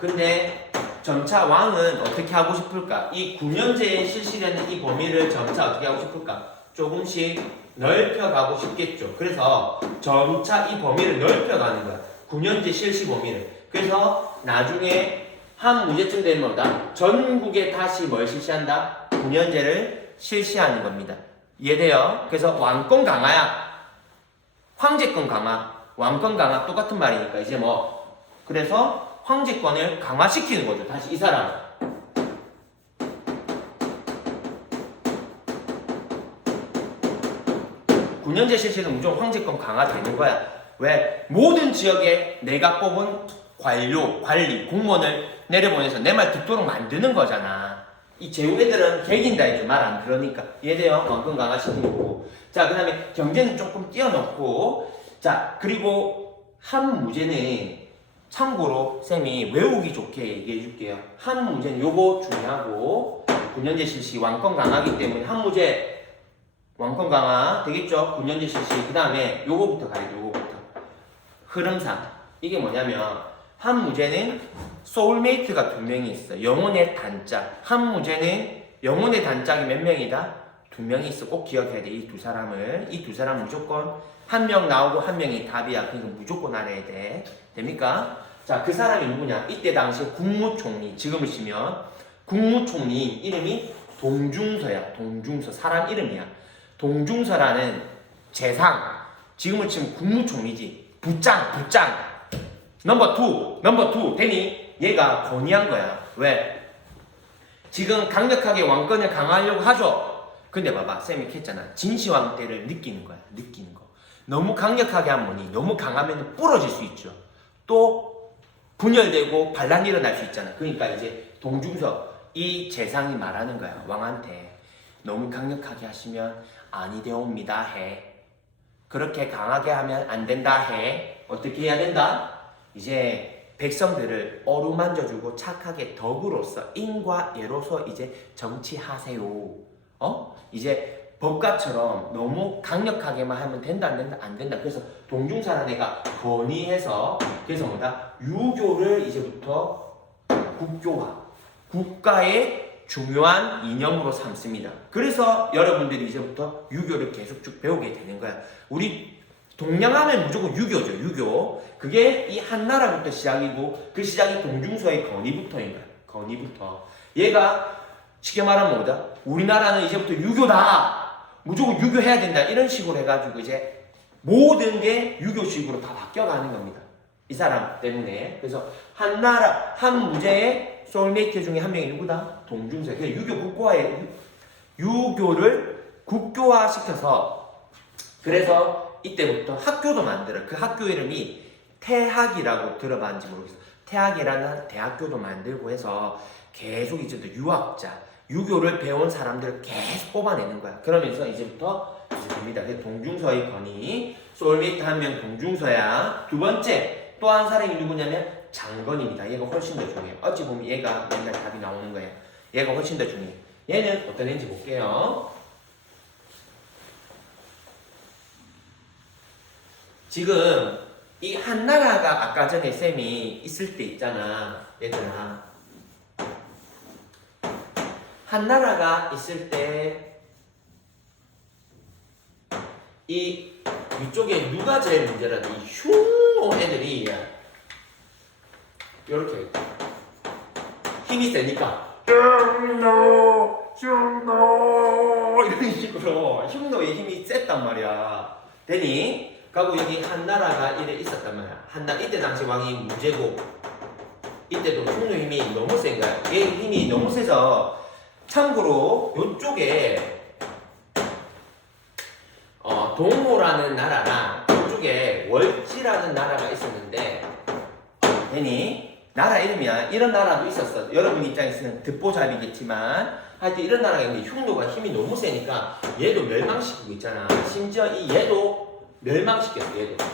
근데 점차 왕은 어떻게 하고 싶을까? 이 군현제에 실시되는 이 범위를 점차 어떻게 하고 싶을까? 조금씩 넓혀가고 싶겠죠. 그래서 점차 이 범위를 넓혀가는 거야. 군현제 실시 범위를. 그래서 나중에 한무제쯤 되면 뭐다? 전국에 다시 뭘 실시한다? 군현제를 실시하는 겁니다. 이해돼요? 그래서 왕권 강화야. 황제권 강화. 왕권 강화 똑같은 말이니까 이제 뭐 그래서 황제권을 강화시키는 거죠. 다시 이 사람. 군현제 실시는 무조건 황제권 강화되는 거야. 왜? 모든 지역에 내가 뽑은 관료, 관리, 공무원을 내려보내서 내 말 듣도록 만드는 거잖아. 이 제후 애들은 개긴다 이제 말 안 들으니까. 이해돼요? 왕권 강화시키는 거고. 자, 그 다음에 경제는 조금 띄워놓고. 자, 그리고 한무제는 참고로 쌤이 외우기 좋게 얘기해 줄게요. 한무제는 요거 중요하고 군현제 실시 왕권 강화기 때문에 한무제 왕권 강화 되겠죠? 군현제 실시. 그 다음에 요거부터 가야죠. 요거부터. 흐름상. 이게 뭐냐면 한무제는 소울메이트가 2명이 있어. 영혼의 단짝. 한무제는 영혼의 단짝이 몇 명이다? 2명이 있어. 꼭 기억해야 돼. 이 두 사람을. 이 두 사람 무조건 한 명 나오고 한 명이 답이야. 그러니까 무조건 알아야 돼. 됩니까? 자, 그 사람이 누구냐? 이때 당시에 국무총리. 지금을 치면 국무총리 이름이 동중서야. 동중서. 사람 이름이야. 동중서라는 재상. 지금을 치면 국무총리지. 부장. 넘버 2 되니? 얘가 건의한 거야. 왜? 지금 강력하게 왕권을 강화하려고 하죠. 근데 봐봐, 쌤이 이렇게 했잖아. 진시황 때를 느끼는 거야. 느끼는 거. 너무 강력하게 하면 너무 강하면 부러질 수 있죠. 또 분열되고 반란이 일어날 수 있잖아. 그러니까 이제 동중서 이 재상이 말하는 거야. 왕한테 너무 강력하게 하시면 아니 되옵니다 해. 그렇게 강하게 하면 안 된다 해. 어떻게 해야 된다? 이제 백성들을 어루만져주고 착하게 덕으로서 인과 예로서 이제 정치하세요. 이제 법과처럼 너무 강력하게만 하면 된다 안 된다 안 된다. 그래서 동중사는 애가 건의해서 그래서 뭐다? 유교를 이제부터 국교화, 국가의 중요한 이념으로 삼습니다. 그래서 여러분들이 이제부터 유교를 계속 쭉 배우게 되는 거야. 우리 동양하면 무조건 유교죠. 유교. 그게 이 한나라부터 시작이고 그 시작이 동중서의 건의부터인 거야. 건의부터. 얘가 쉽게 말하면 뭐다? 우리나라는 이제부터 유교다. 무조건 유교해야 된다. 이런 식으로 해가지고 이제 모든 게 유교식으로 다 바뀌어가는 겁니다. 이 사람 때문에. 그래서 한나라, 한무제의 소울메이트 중에 한 명이 누구다? 동중서. 그 유교 국교화에 유교를 국교화 시켜서 그래서 이때부터 학교도 만들어. 그 학교 이름이 태학이라고 들어봤는지 모르겠어. 태학이라는 대학교도 만들고 해서 계속 이제부터 유학자, 유교를 배운 사람들을 계속 뽑아내는 거야. 그러면서 이제부터 이제 됩니다. 동중서의 건의. 소울메이트 한 명 동중서야. 두 번째 또 한 사람이 누구냐면 장건입니다. 얘가 훨씬 더 중요해요. 어찌 보면 얘가 맨날 답이 나오는 거예요. 얘가 훨씬 더 중요해요. 얘는 어떤 애인지 볼게요. 지금 이 한나라가 아까 전에 쌤이 있을 때 있잖아. 얘들아. 한나라가 있을 때 이 위쪽에 누가 제일 문제라도 이 흉노 애들이 이렇게 힘이 세니까 흉노 이런 식으로 흉노의 힘이 셌단 말이야. 되니? 그리고 여기 한나라가 이래 있었단 말이야. 한나라 이때 당시 왕이 무제고 이때도 흉노 힘이 너무 센 거야. 얘 힘이 너무 세서 참고로 이쪽에 동호라는 나라랑 이쪽에 월지라는 나라가 있었는데 되니? 나라 이름이야. 이런 나라도 있었어. 여러분 입장에서는 듣보잡이겠지만 하여튼 이런 나라가 있는데 흉노가 힘이 너무 세니까 얘도 멸망시키고 있잖아. 심지어 이 얘도 멸망시켰어. 얘도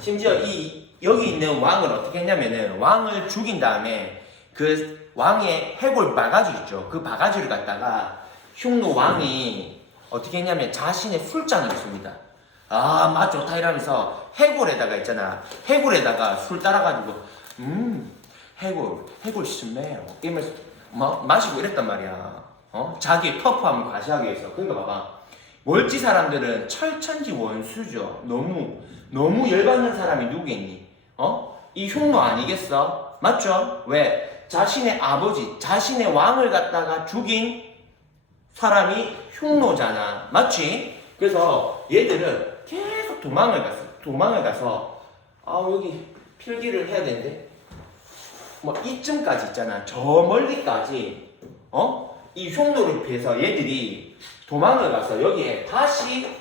심지어 이 여기 있는 왕을 어떻게 했냐면은 왕을 죽인 다음에 그 왕의 해골 바가지 있죠. 그 바가지를 갖다가 흉노 왕이 어떻게 했냐면 자신의 술잔을 씁니다. 아, 맛 좋다 이러면서 해골에다가 있잖아. 해골에다가 술 따라가지고 해골 스멜 이러면서 마시고 이랬단 말이야. 자기의 터프함을 과시하기 위해서. 그러니까 봐봐. 월지 사람들은 철천지 원수죠. 너무 열받는 사람이 누구겠니? 이 흉노 아니겠어? 맞죠? 왜? 자신의 아버지, 자신의 왕을 갖다가 죽인 사람이 흉노잖아. 맞지? 그래서 얘들은 계속 도망을 가서 여기 필기를 해야 되는데 이쯤까지 있잖아. 저 멀리까지 이 흉노를 피해서 얘들이 도망을 가서 여기에 다시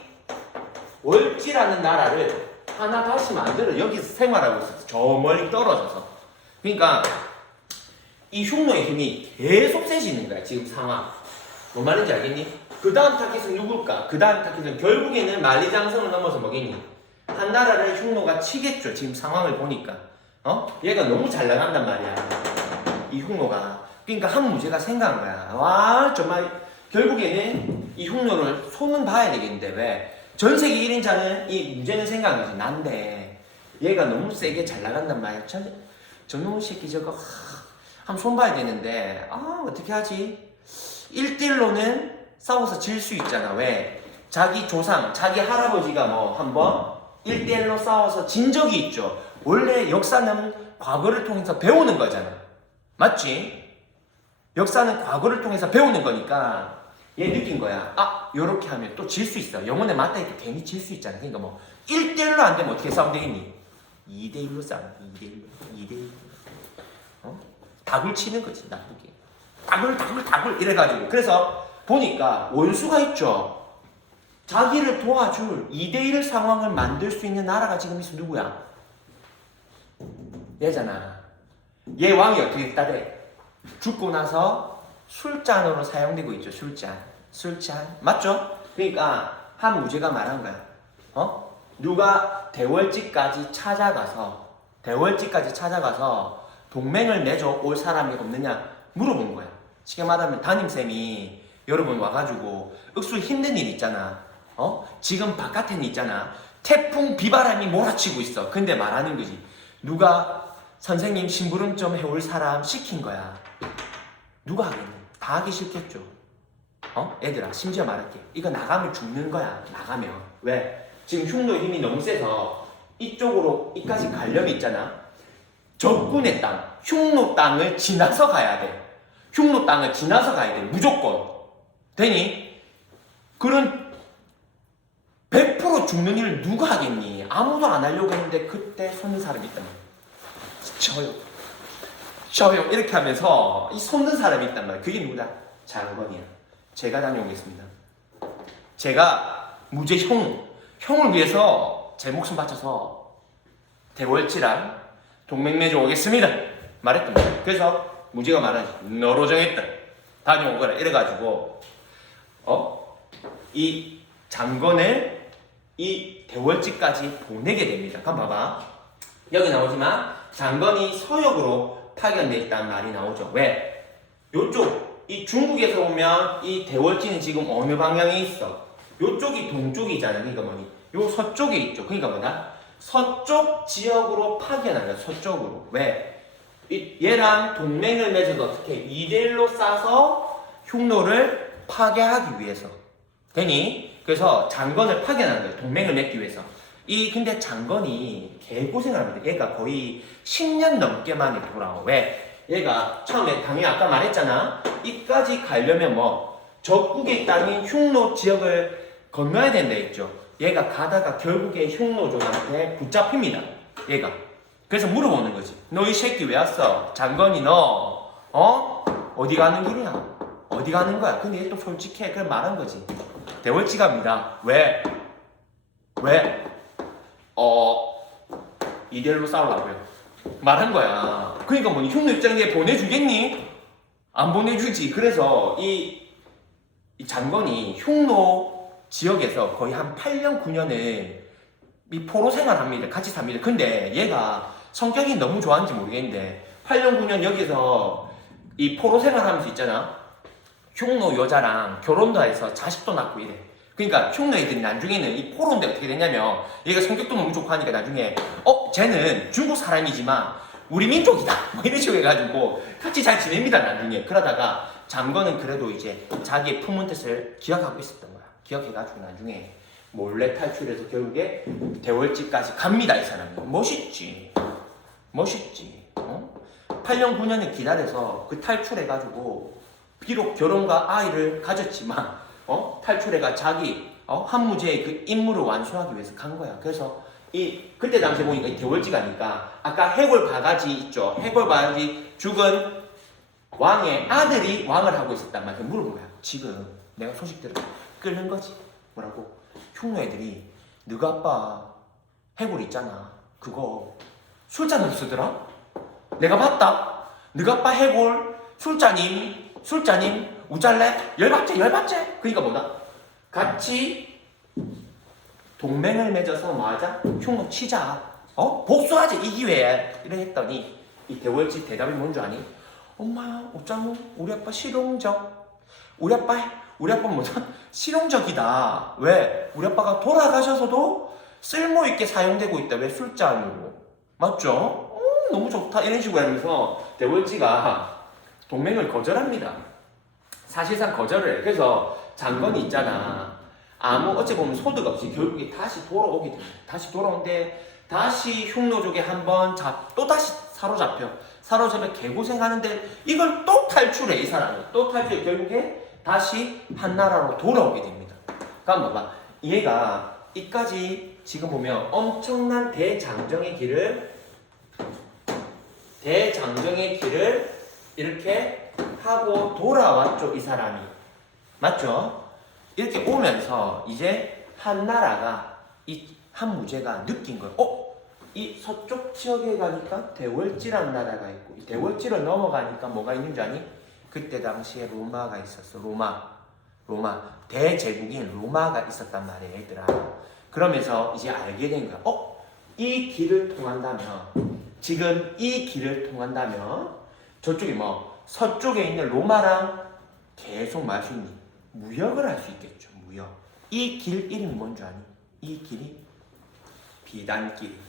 월지라는 나라를 하나 다시 만들어 여기서 생활하고 있었어. 저 멀리 떨어져서. 그러니까 이 흉노의 힘이 계속 세지는 거야. 지금 상황. 뭔 말인지 알겠니? 그 다음 타깃은 누굴까? 그 다음 타깃은 결국에는 만리장성을 넘어서 뭐겠니? 한나라를 흉노가 치겠죠. 지금 상황을 보니까. 얘가 너무 잘 나간단 말이야. 이 흉노가. 그러니까 한 무제가 생각한 거야. 와, 정말 결국에는 이 흉노를 손은 봐야 되겠는데 왜? 전 세계 1인자는 이 문제는 생각한 거지. 난데 얘가 너무 세게 잘 나간단 말이야. 저놈의 새끼 저거 한번 손 봐야 되는데 어떻게 하지? 1대1로는 싸워서 질 수 있잖아. 왜? 자기 조상, 자기 할아버지가 한번 1대1로 싸워서 진 적이 있죠. 원래 역사는 과거를 통해서 배우는 거잖아. 맞지? 역사는 과거를 통해서 배우는 거니까 얘 느낀 거야. 요렇게 하면 또 질 수 있어. 영혼에 맞다 이렇게 괜히 질 수 있잖아. 그러니까 1대1로 안 되면 어떻게 싸우면 되겠니? 2대1로 싸워. 2대1. 닭을 치는 거지, 나쁘게. 닭을 이래가지고. 그래서 보니까 원수가 있죠. 자기를 도와줄 2대1 상황을 만들 수 있는 나라가 지금 있어. 누구야? 얘잖아. 얘 왕이 어떻게 했다래? 죽고 나서 술잔으로 사용되고 있죠. 술잔. 맞죠? 그러니까 한 무제가 말한 거야. 누가 대월지까지 찾아가서 동맹을 맺어 올 사람이 없느냐 물어본 거야. 쉽게 말하면 담임쌤이 여러분 와가지고 억수 힘든 일 있잖아. 지금 바깥에는 있잖아. 태풍 비바람이 몰아치고 있어. 근데 말하는 거지. 누가 선생님 심부름 좀 해올 사람 시킨 거야. 누가 하겠니? 다 하기 싫겠죠. 얘들아 심지어 말할게. 이거 나가면 죽는 거야. 나가면. 왜? 지금 흉노 힘이 너무 세서 이쪽으로 이까지 가려면 있잖아. 적군의 땅, 흉노 땅을 지나서 가야 돼. 흉노 땅을 지나서 가야 돼. 무조건. 되니? 그런 100% 죽는 일을 누가 하겠니? 아무도 안 하려고 했는데 그때 솟는 사람이 있단 말이야. 저요. 이렇게 하면서 이 솟는 사람이 있단 말이야. 그게 누구다? 장건이야. 제가 다녀오겠습니다. 제가 무제 형을 위해서 제 목숨 바쳐서 대월지랑 동맹 맺어 오겠습니다. 말했던 거야. 그래서 무제가 말하지. 너로 정했다. 다녀오거라. 이래가지고 이 장건을 이 대월지까지 보내게 됩니다. 그럼 봐봐. 여기 나오지만 장건이 서역으로 파견돼 있다는 말이 나오죠. 왜? 요쪽 이 중국에서 보면 이 대월지는 지금 어느 방향에 있어? 요쪽이 동쪽이잖아. 그러니까 뭐니? 요 서쪽에 있죠. 그러니까 뭐다? 서쪽 지역으로 파견한 거야. 서쪽으로. 왜? 얘랑 동맹을 맺어서 어떻게 2대1로 싸서 흉노를 파괴하기 위해서. 되니? 그래서 장건을 파견한 거예요. 동맹을 맺기 위해서. 근데 장건이 개고생을 합니다. 얘가 거의 10년 넘게 만에 돌아오. 왜? 얘가 처음에 당연히 아까 말했잖아. 이까지 가려면 뭐 적국의 땅인 흉노 지역을 건너야 된다 했죠. 얘가 가다가 결국에 흉노족한테 붙잡힙니다. 얘가. 그래서 물어보는 거지. 너 이 새끼 왜 왔어? 장건이 너 어디 가는 길이야? 어디 가는 거야? 근데 얘 또 솔직해. 그래 말한 거지. 대월지 갑니다. 왜? 이대로 싸우려고요. 말한 거야. 그러니까 뭐니? 흉노 입장에 보내주겠니? 안 보내주지. 그래서 이 장건이 흉노 지역에서 거의 한 8년, 9년을 이 포로 생활합니다. 같이 삽니다. 근데 얘가 성격이 너무 좋아하는지 모르겠는데 8년, 9년 여기서 이 포로 생활하면서 있잖아. 흉노 여자랑 결혼도 해서 자식도 낳고 이래. 그러니까 흉노 애들이 나중에는 이 포로인데 어떻게 되냐면 얘가 성격도 너무 좋고 하니까 나중에 쟤는 중국 사람이지만 우리 민족이다 뭐 이런 식으로 해가지고 같이 잘 지냅니다. 나중에. 그러다가 장건은 그래도 이제 자기의 품은 뜻을 기억하고 있었던 거야. 기억해가지고 나중에 몰래 탈출해서 결국에 대월지까지 갑니다. 이 사람이. 멋있지. 8년 9년을 기다려서 그 탈출해가지고 비록 결혼과 아이를 가졌지만 탈출해가 자기 한무제의 그 임무를 완수하기 위해서 간 거야. 그래서 그때 당시에 보니까 이 대월지 가니까 아까 해골 바가지 있죠. 해골 바가지 죽은 왕의 아들이 왕을 하고 있었단 말이야. 물어본 거야. 지금 내가 소식 들어 끓는 거지. 뭐라고? 흉노 애들이 너가 아빠 해골 있잖아. 그거 술잔으로 쓰더라? 내가 봤다. 너가 아빠 해골 술잔임 우잘래? 열받지? 그러니까 뭐다? 같이 동맹을 맺어서 뭐하자? 흉노 치자. 복수하지 이 기회에. 이래 했더니 이 대월지 대답이 뭔 줄 아니? 엄마야 어쩌노? 우리 아빠 실용적. 우리 아빠 뭐죠? 실용적이다. 왜? 우리 아빠가 돌아가셔서도 쓸모있게 사용되고 있다. 왜? 술잔으로. 맞죠? 너무 좋다. 이런 식으로 하면서 대월지가 동맹을 거절합니다. 사실상 거절을 해. 그래서 장건이 있잖아. 어찌 보면 소득 없이 결국에 다시 돌아오게 됩니다. 다시 돌아오는데 다시 흉노족에 한번 또 다시 사로잡혀 개고생하는데 이걸 또 탈출해. 이 사람이 또 탈출해. 결국에 다시 한나라로 돌아오게 됩니다. 그럼 봐봐. 얘가 이까지 지금 보면 엄청난 대장정의 길을 이렇게 하고 돌아왔죠. 이 사람이. 맞죠? 이렇게 오면서 이제 한나라가 이 한무제가 느낀 거예요. 이 서쪽 지역에 가니까 대월지라는 나라가 있고 이 대월지를 넘어가니까 뭐가 있는 줄 아니? 그때 당시에 로마가 있었어. 로마 대제국인 로마가 있었단 말이에요. 얘들아. 그러면서 이제 알게 된 거야. 이 길을 통한다면 저쪽이 서쪽에 있는 로마랑 계속 말 수 있는 무역을 할 수 있겠죠. 무역. 이 길 이름이 뭔 줄 아니? 이 길이 비단길.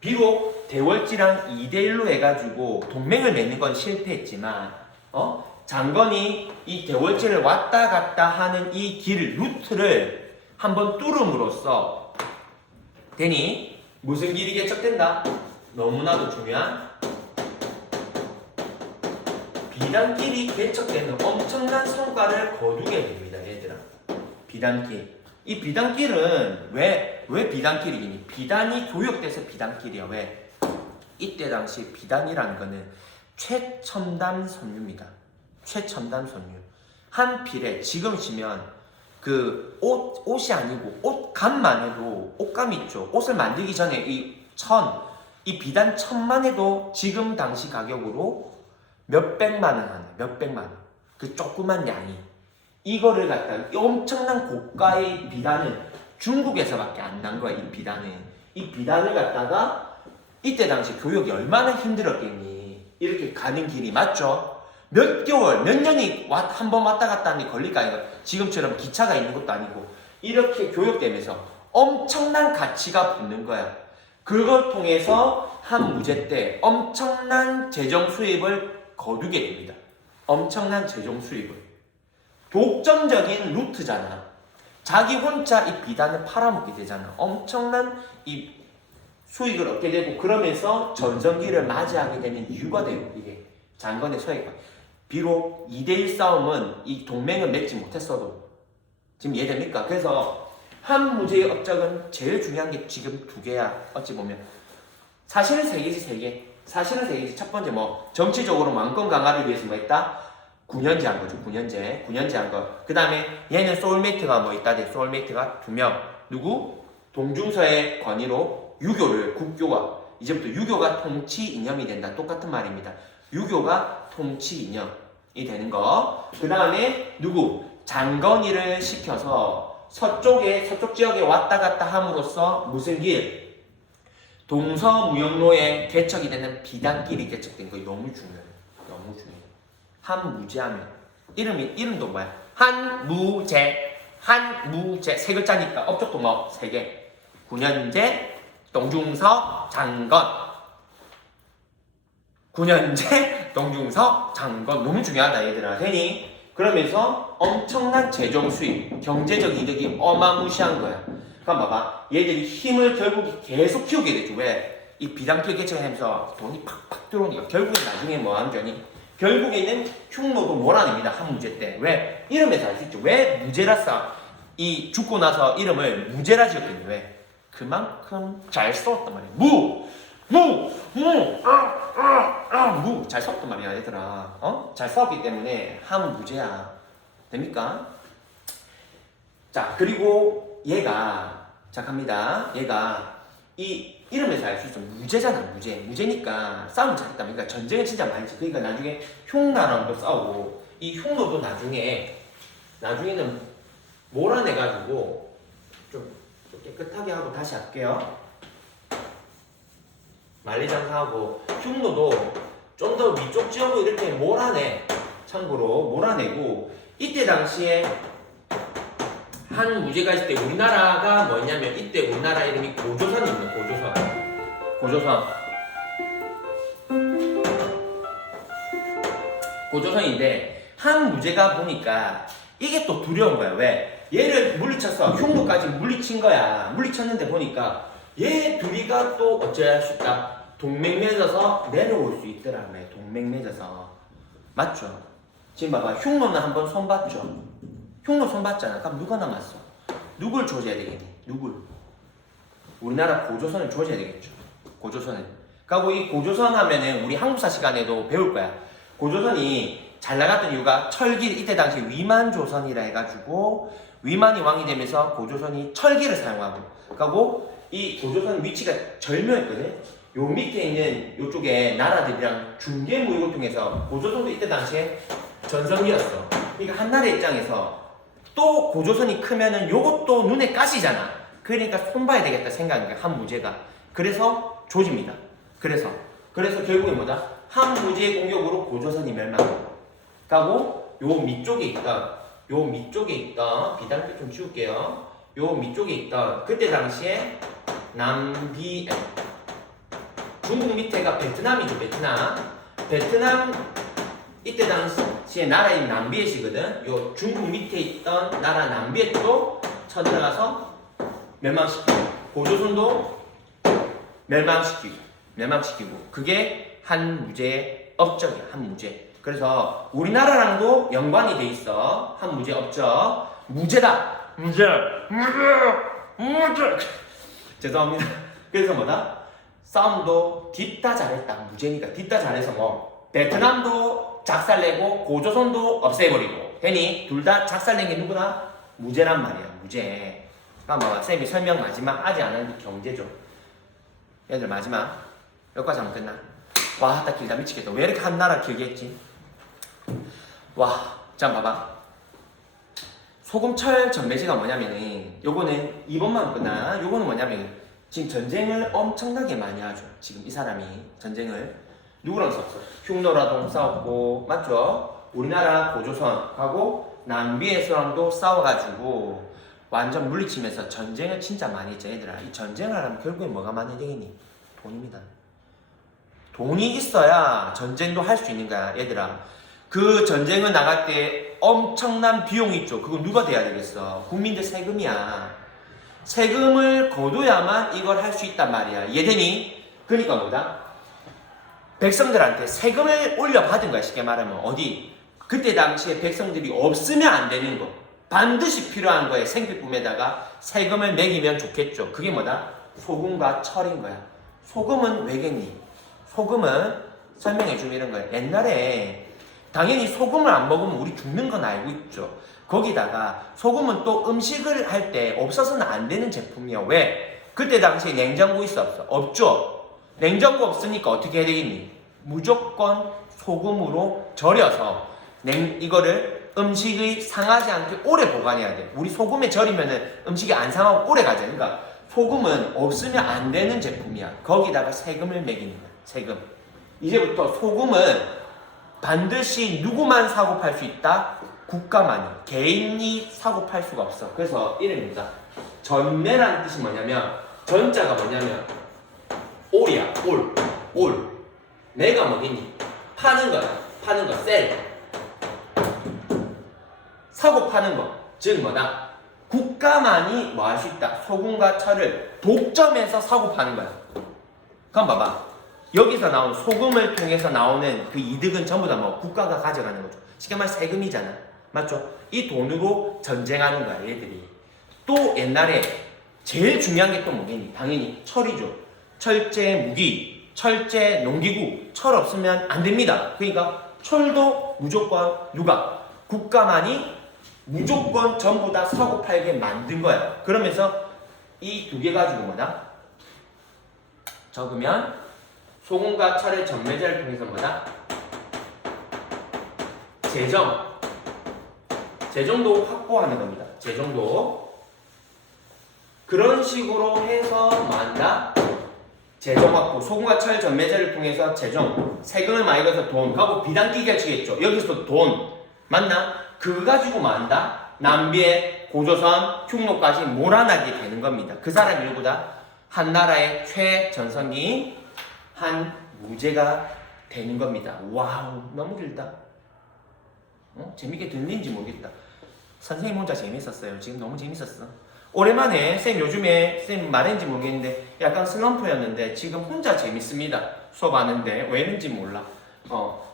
비록 대월지랑 2대1로 해가지고 동맹을 맺는 건 실패했지만 장건이 이 대월지를 왔다 갔다 하는 이 길 루트를 한번 뚫음으로써 되니 무슨 길이 개척된다? 너무나도 중요한 비단길이 개척되는 엄청난 성과를 거두게 됩니다. 얘들아. 비단길. 이 비단길은 왜 비단길이니? 비단이 교육돼서 비단길이야. 왜? 이때 당시 비단이라는 거는 최첨단 섬유입니다. 최첨단 섬유. 한 필에 지금 시면 그 옷이 아니고 옷감만 해도 옷감 있죠. 옷을 만들기 전에 이 비단 천만 해도 지금 당시 가격으로 몇백만 원 하네. 몇백만 원. 그 조그만 양이. 이거를 갖다가 이 엄청난 고가의 비단은 중국에서밖에 안 난 거야. 이 비단은. 이 비단을 갖다가 이때 당시 교육이 얼마나 힘들었겠니. 이렇게 가는 길이 맞죠? 몇 개월, 몇 년이 한 번 왔다 갔다 하니 걸릴까 아니까. 지금처럼 기차가 있는 것도 아니고 이렇게 교육되면서 엄청난 가치가 붙는 거야. 그걸 통해서 한 무제 때 엄청난 재정 수입을 거두게 됩니다. 엄청난 재정 수입을. 독점적인 루트잖아. 자기 혼자 이 비단을 팔아먹게 되잖아. 엄청난 이 수익을 얻게 되고 그러면서 전성기를 맞이하게 되는 이유가 돼요. 이게 장건의 서해가. 비록 2대1 싸움은 이 동맹을 맺지 못했어도 지금 이해됩니까? 그래서 한 무제의 업적은 제일 중요한 게 지금 두 개야. 어찌 보면 사실은 세 개지 세 개. 사실은 세 개지. 첫 번째 뭐 정치적으로 왕권 강화를 위해서 뭐 했다? 9년제 한 거죠. 9년제 한 거. 그 다음에 얘는 소울메이트가 뭐 있다? 소울메이트가 2명. 누구? 동중서의 권위로 유교를 국교가 이제부터 유교가 통치 이념이 된다. 똑같은 말입니다. 유교가 통치 이념이 되는 거. 그 다음에 누구? 장건이를 시켜서 서쪽 지역에 왔다 갔다 함으로써 무슨 길? 동서무역로에 개척이 되는 비단길이 개척된 거. 너무 중요해요. 너무 중요해요. 한무제하면 이름도 뭐야? 한무제 세 글자니까 업적도 뭐 세 개. 9년제 동중서 장건 9년제 동중서 장건 너무 중요하다 얘들아. 되니? 그러면서 엄청난 재정 수입, 경제적 이득이 어마무시한 거야. 그럼 봐봐. 얘들이 힘을 결국 계속 키우게 되죠. 왜? 이 비단길 개척을 하면서 돈이 팍팍 들어오니까 결국엔 나중에 뭐 하는 거니? 결국에는 흉노도 몰아냅니다. 한 무제 때. 왜? 이름에서 알 수 있죠. 왜 무제라싸 이 죽고 나서 이름을 무제라 지었겠니? 왜? 그만큼 잘 썼단 말이야. 무 잘 썼단 말이야 얘들아. 잘 싸웠기 때문에 한 무제야. 됩니까? 자 그리고 얘가 자 갑니다. 얘가 이 이름에서 알 수 있어. 무제잖아. 무제니까 싸움 잘했다. 그러니까 전쟁을 진짜 많이 했지. 그러니까 나중에 흉나랑도 싸우고 이 흉노도 나중에는 몰아내가지고 좀 깨끗하게 하고 다시 할게요. 만리장사하고 흉노도 좀 더 위쪽 지역으로 이렇게 몰아내. 참고로 몰아내고 이때 당시에 한 무제가 있을 때 우리나라가 뭐였냐면 이때 우리나라 이름이 고조선입니다. 고조선인데 한 무제가 보니까 이게 또 두려운 거야. 왜? 얘를 물리쳤어. 흉노까지 물리친 거야. 물리쳤는데 보니까 얘 둘이가 또 어찌할 수 있다. 동맹 맺어서 내려올 수 있더라. 동맹 맺어서. 맞죠? 지금 봐봐. 흉노는 한번 손봤죠? 흉노 손봤잖아. 그럼 누가 남았어? 누굴 조져야 되겠니? 누굴? 우리나라 고조선을 조져야 되겠죠. 고조선을. 그리고 이 고조선 하면은 우리 한국사 시간에도 배울 거야. 고조선이 잘 나갔던 이유가 철기, 이때 당시 위만조선이라 해가지고 위만이 왕이 되면서 고조선이 철기를 사용하고 그리고 이 고조선 위치가 절묘했거든. 요 밑에 있는 요쪽에 나라들이랑 중개무역을 통해서 고조선도 이때 당시에 전성기였어. 그러니까 한나라 입장에서 또 고조선이 크면은 요것도 눈에 까시잖아. 그러니까 손봐야 되겠다 생각인 거야. 한무제가. 그래서 조집니다. 그래서 결국에 뭐다? 한무제의 공격으로 고조선이 멸망하고 가고 요 밑쪽에 있던 비단빛 좀 지울게요. 요 밑쪽에 있던 그때 당시에 남비 중국 밑에가 베트남이죠. 베트남 이때 당시에 나라인 남비엣이거든. 요 중국 밑에 있던 나라 남비엣도 쳐들어가서 멸망시키고 고조선도 멸망시키고 그게 한무제의 업적이야. 한무제. 그래서 우리나라랑도 연관이 돼 있어. 한무제 업적. 무제다. 무제. 죄송합니다. 그래서 뭐다? 싸움도 뒷다 잘했다. 무제니까 뒷다 잘해서 뭐 베트남도 작살내고 고조선도 없애버리고 되니 둘 다 작살낸 게 누구나 무제란 말이야. 무제. 봐봐. 쌤이 설명 마지막 아직 안 하는 게 경제죠. 얘들 마지막 여기까지 하면 끝나. 와, 딱 길다 미치겠다. 왜 이렇게 한 나라 길게 했지? 와, 자 봐봐. 소금철 전매제가 뭐냐면은 요거는 이번만 끝나. 요거는 뭐냐면 지금 전쟁을 엄청나게 많이 하죠. 지금 이 사람이 전쟁을 누구랑 싸웠어? 흉노라동 싸웠고 맞죠? 우리나라 고조선하고 남비에서랑도 싸워가지고 완전 물리치면서 전쟁을 진짜 많이 했죠. 얘들아, 이 전쟁을 하려면 결국에 뭐가 많이 되겠니? 돈입니다. 돈이 있어야 전쟁도 할 수 있는 거야. 얘들아, 그 전쟁을 나갈 때 엄청난 비용이 있죠. 그거 누가 대야 되겠어? 국민들 세금이야. 세금을 거둬야만 이걸 할 수 있단 말이야. 이해되니? 그러니까 뭐다? 백성들한테 세금을 올려받은 거야. 쉽게 말하면 어디? 그때 당시에 백성들이 없으면 안 되는 거, 반드시 필요한 거에 생필품에다가 세금을 매기면 좋겠죠. 그게 뭐다? 소금과 철인 거야. 소금은 왜겠니? 소금은 설명해주면 이런 거야. 옛날에 당연히 소금을 안 먹으면 우리 죽는 건 알고 있죠. 거기다가 소금은 또 음식을 할 때 없어서는 안 되는 제품이야. 왜? 그때 당시에 냉장고 있어 없어? 없죠. 냉장고 없으니까 어떻게 해야 되겠니? 무조건 소금으로 절여서 이거를 음식이 상하지 않게 오래 보관해야 돼. 우리 소금에 절이면은 음식이 안 상하고 오래 가잖아. 그러니까 소금은 없으면 안 되는 제품이야. 거기다가 세금을 매기는 거야. 세금. 이제부터 소금은 반드시 누구만 사고 팔 수 있다? 국가만이. 개인이 사고 팔 수가 없어. 그래서 이름입니다. 전매라는 뜻이 뭐냐면, 전자가 뭐냐면 올이야. 올. 내가 뭐겠니? 파는 거야. 파는 거. 셀. 사고 파는 거. 즉 뭐다? 국가만이 뭐 할 수 있다? 소금과 철을 독점해서 사고 파는 거야. 그럼 봐봐. 여기서 나온 소금을 통해서 나오는 그 이득은 전부 다 뭐 국가가 가져가는 거죠. 쉽게 말해 세금이잖아. 맞죠? 이 돈으로 전쟁하는 거야, 얘들이. 또 옛날에 제일 중요한 게 또 뭐겠니? 당연히 철이죠. 철제 무기, 철제 농기구, 철 없으면 안 됩니다. 그러니까 철도 무조건 누가? 국가만이 무조건 전부 다 사고 팔게 만든 거야. 그러면서 이 두 개 가지고 뭐다? 적으면 소금과 철의 전매제를 통해서 뭐다? 재정도 확보하는 겁니다. 재정도. 그런 식으로 해서 뭐한다? 재정 확보. 소금과 철 전매제를 통해서 재정. 세금을 많이 걷어서 돈. 하고 비단끼기가 치겠죠. 여기서 돈. 맞나? 그거 가지고 뭐한다? 남비의 고조선, 흉노까지 몰아나게 되는 겁니다. 그 사람이 누구다? 한나라의 최전성기 한무제가 되는 겁니다. 와우, 너무 길다. 재밌게 들리는지 모르겠다. 선생님 혼자 재밌었어요. 지금 너무 재밌었어. 오랜만에 쌤 요즘에 쌤 말했는지 모르겠는데 약간 슬럼프였는데 지금 혼자 재밌습니다. 수업하는데 왜는지 몰라.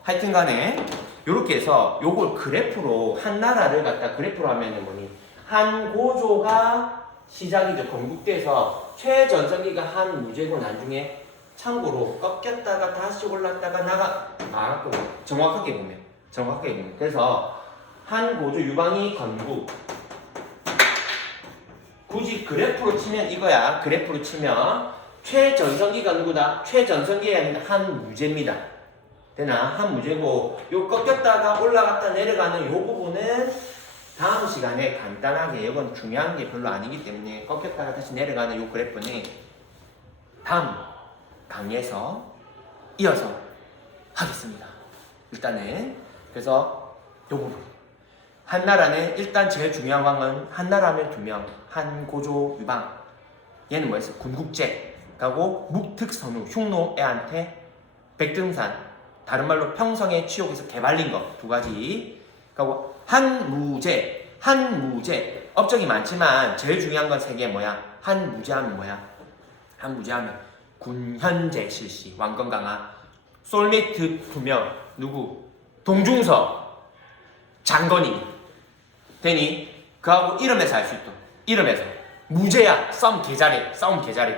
하여튼 간에 요렇게 해서 요걸 그래프로 한나라를 갖다 그래프로 하면은 뭐니? 한고조가 시작이죠. 건국돼서 최전성기가 한무제고 나중에 참고로 꺾였다가 다시 올랐다가 나갔고 정확하게 보면 그래서 한고조 유방이 건국. 굳이 그래프로 치면 이거야. 그래프로 치면 최전성기가 누구다? 최전성기가 아니라 한무제입니다. 되나? 한무제고 요 꺾였다가 올라갔다 내려가는 요 부분은 다음 시간에 간단하게, 이건 중요한 게 별로 아니기 때문에 꺾였다가 다시 내려가는 요 그래프는 다음 강의에서 이어서 하겠습니다. 일단은 그래서 요 부분 한나라는 일단 제일 중요한 건 한나라면 두 명, 한고조 유방. 얘는 뭐였어? 군국제 하고 묵특선우 흉노애한테 백등산, 다른 말로 평성의 치욕에서 개발린 거 두 가지. 그리고 한무제 업적이 많지만 제일 중요한 건 세 개. 뭐야? 한무제하면 뭐야? 한무제하면 군현제 실시, 왕권 강화, 솔메이트 두 명. 누구? 동중서, 장건이. 되니? 그하고 이름에서 알 수 있다. 이름에서 무제야. 싸움 개잘해.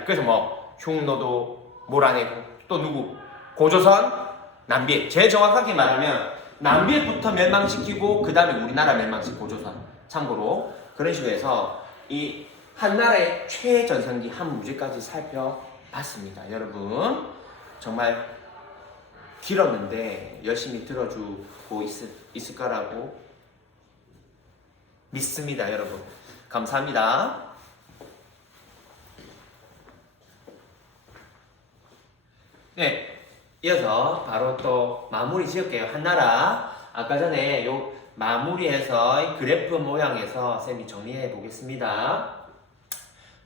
그래서 뭐 흉노도 몰아내고 또 누구? 고조선, 남비에. 제일 정확하게 말하면 남비에부터 멸망시키고 그 다음에 우리나라 멸망시키고 고조선. 참고로 그런 식으로 해서 이 한나라의 최전성기 한무제까지 살펴봤습니다. 여러분 정말 길었는데 열심히 들어주고 있을 거라고 믿습니다, 여러분. 감사합니다. 네, 이어서 바로 또 마무리 지을게요. 한나라. 아까 전에 요 마무리해서 그래프 모양에서 쌤이 정리해 보겠습니다.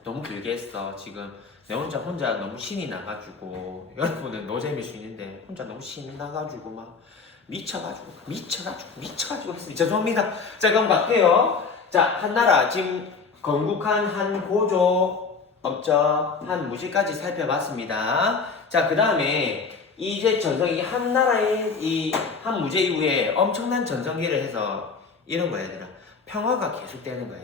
너무 길게 했어. 지금 내 혼자 너무 신이 나가지고, 여러분은 노잼일 수 있는데 혼자 너무 신이 나가지고 막 미쳐가지고 했습니다. 죄송합니다. 자, 그럼 갈게요. 자, 한나라. 지금 건국한 한 고조 업적 한 무지까지 살펴봤습니다. 자, 그 다음에 이제 전성이 한나라의 이 한 무제 이후에 엄청난 전성기를 해서 이런 거야, 얘들아. 평화가 계속되는 거야,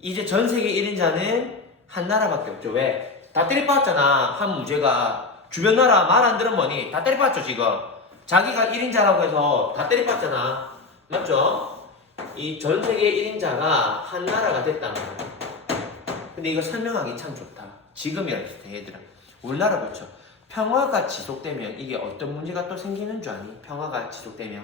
이제 전 세계 1인자는 한나라밖에 없죠. 왜? 다 때려박았잖아. 한 무제가 주변 나라 말 안 들은 뭐니? 다 때려박았죠, 지금. 자기가 1인자라고 해서 다 때려박았잖아. 맞죠? 이 전 세계 1인자가 한나라가 됐다는 거야. 근데 이거 설명하기 참 좋다. 지금이랑 비슷해, 얘들아. 우리나라 그렇죠. 평화가 지속되면 이게 어떤 문제가 또 생기는 줄 아니? 평화가 지속되면.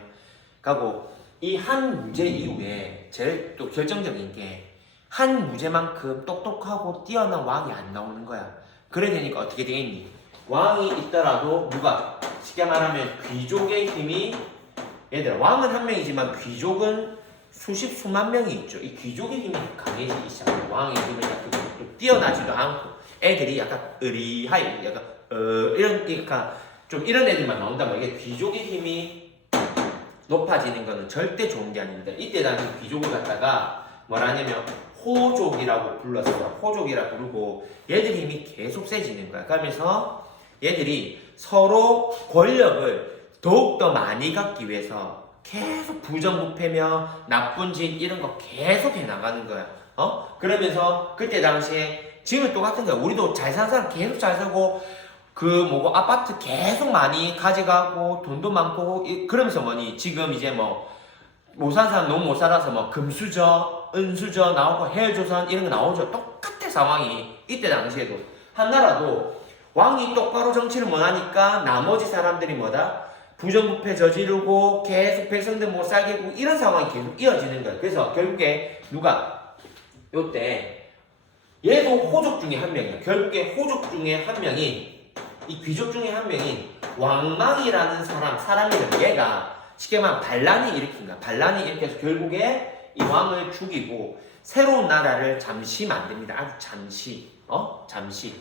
가고 이 한 문제 이후에 제일 또 결정적인 게 한 무제만큼 똑똑하고 뛰어난 왕이 안 나오는 거야. 그래 되니까 어떻게 되겠니? 왕이 있더라도 누가? 쉽게 말하면 귀족의 힘이, 얘들아, 왕은 한 명이지만 귀족은 수십 수만 명이 있죠. 이 귀족의 힘이 강해지기 시작해요. 왕의 힘을 또 뛰어나지도 않고 애들이 약간 의리하이 약간 그러니까 좀 이런 애들만 나온단 말이야. 이게 귀족의 힘이 높아지는 거는 절대 좋은 게 아닙니다. 이때 당시 귀족을 갖다가 뭐라 하냐면 호족이라고 불렀어요. 호족이라 부르고 얘들 힘이 계속 세지는 거야. 그러면서 얘들이 서로 권력을 더욱더 많이 갖기 위해서 계속 부정부패며 나쁜 짓 이런 거 계속 해나가는 거야. 그러면서 그때 당시에 지금은 똑같은 거야. 우리도 잘 사는 사람 계속 잘 살고 그 뭐고 아파트 계속 많이 가져가고 돈도 많고 그러면서 뭐니 지금 이제 뭐 못 사는 사람 너무 못 살아서 뭐 금수저, 은수저 나오고 해외조선 이런 거 나오죠. 똑같아 상황이. 이때 당시에도 한나라도 왕이 똑바로 정치를 못하니까 나머지 사람들이 뭐다? 부정부패 저지르고 계속 백성들 못 살게 하고 이런 상황이 계속 이어지는 거야. 그래서 결국에 누가 요때 얘도 호족 중에 한 명이야. 결국에 호족 중에 한 명이 이 귀족 중에 한 명인 왕망이라는 사람이면 얘가 쉽게 말하면 반란이 일으킨 거야. 반란이 일으켜서 결국에 이 왕을 죽이고 새로운 나라를 잠시 만듭니다. 아주 잠시. 잠시.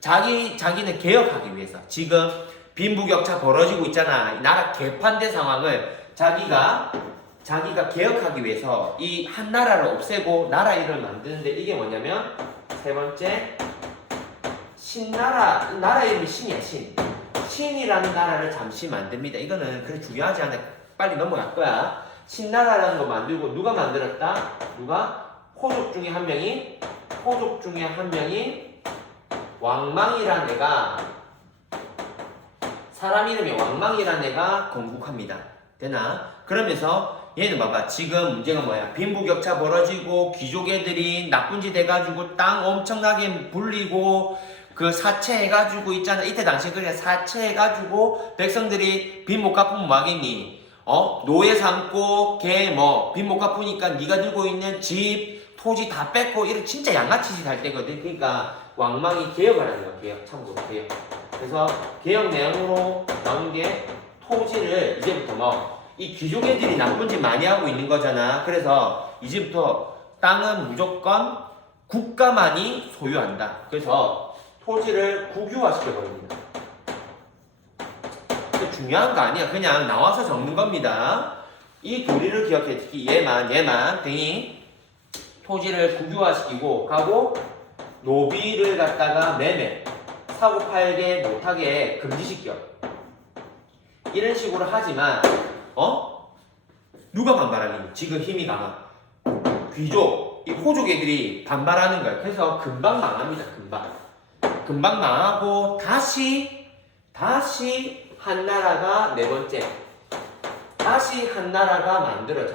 자기는 개혁하기 위해서. 지금 빈부격차 벌어지고 있잖아. 이 나라 개판된 상황을 자기가 개혁하기 위해서 이 한 나라를 없애고 나라 일을 만드는데 이게 뭐냐면 세 번째 신나라. 나라 이름이 신이야. 신이라는 나라를 잠시 만듭니다. 이거는 그렇게 중요하지 않아. 빨리 넘어갈 거야. 신나라라는 거 만들고 누가 만들었다? 호족 중에 한 명인 왕망이라는 애가 사람 이름이 왕망이라는 애가 건국합니다. 되나? 그러면서 얘는 봐봐. 지금 문제가 뭐야? 빈부격차 벌어지고 귀족 애들이 나쁜 짓 해가지고 땅 엄청나게 불리고 그 사채해가지고 있잖아. 이때 당시에 그래 사채해가지고 백성들이 빚 못 갚으면 뭐 하겠니? 노예 삼고 걔 빚 못 갚으니까 네가 들고 있는 집, 토지 다 뺏고 이런 진짜 양아치 짓 할 때거든. 그러니까 왕망이 개혁을 하는 거야. 개혁. 참고로 개혁. 그래서 개혁 내용으로 나온 게 토지를 이제부터 이 귀족 애들이 나쁜 짓 많이 하고 있는 거잖아. 그래서 이제부터 땅은 무조건 국가만이 소유한다. 그래서 토지를 국유화시켜버립니다. 중요한 거 아니야. 그냥 나와서 적는 겁니다. 이 도리를 기억해. 특히 얘만 등이 토지를 국유화시키고 가고 노비를 갖다가 매매, 사고 팔게 못하게 금지시켜. 이런 식으로 하지만 누가 반발하니? 지금 힘이 강한 귀족, 이 호족 애들이 반발하는 거야. 그래서 금방 망합니다. 금방 망하고 다시 한나라가 네 번째. 다시 한나라가 만들어져.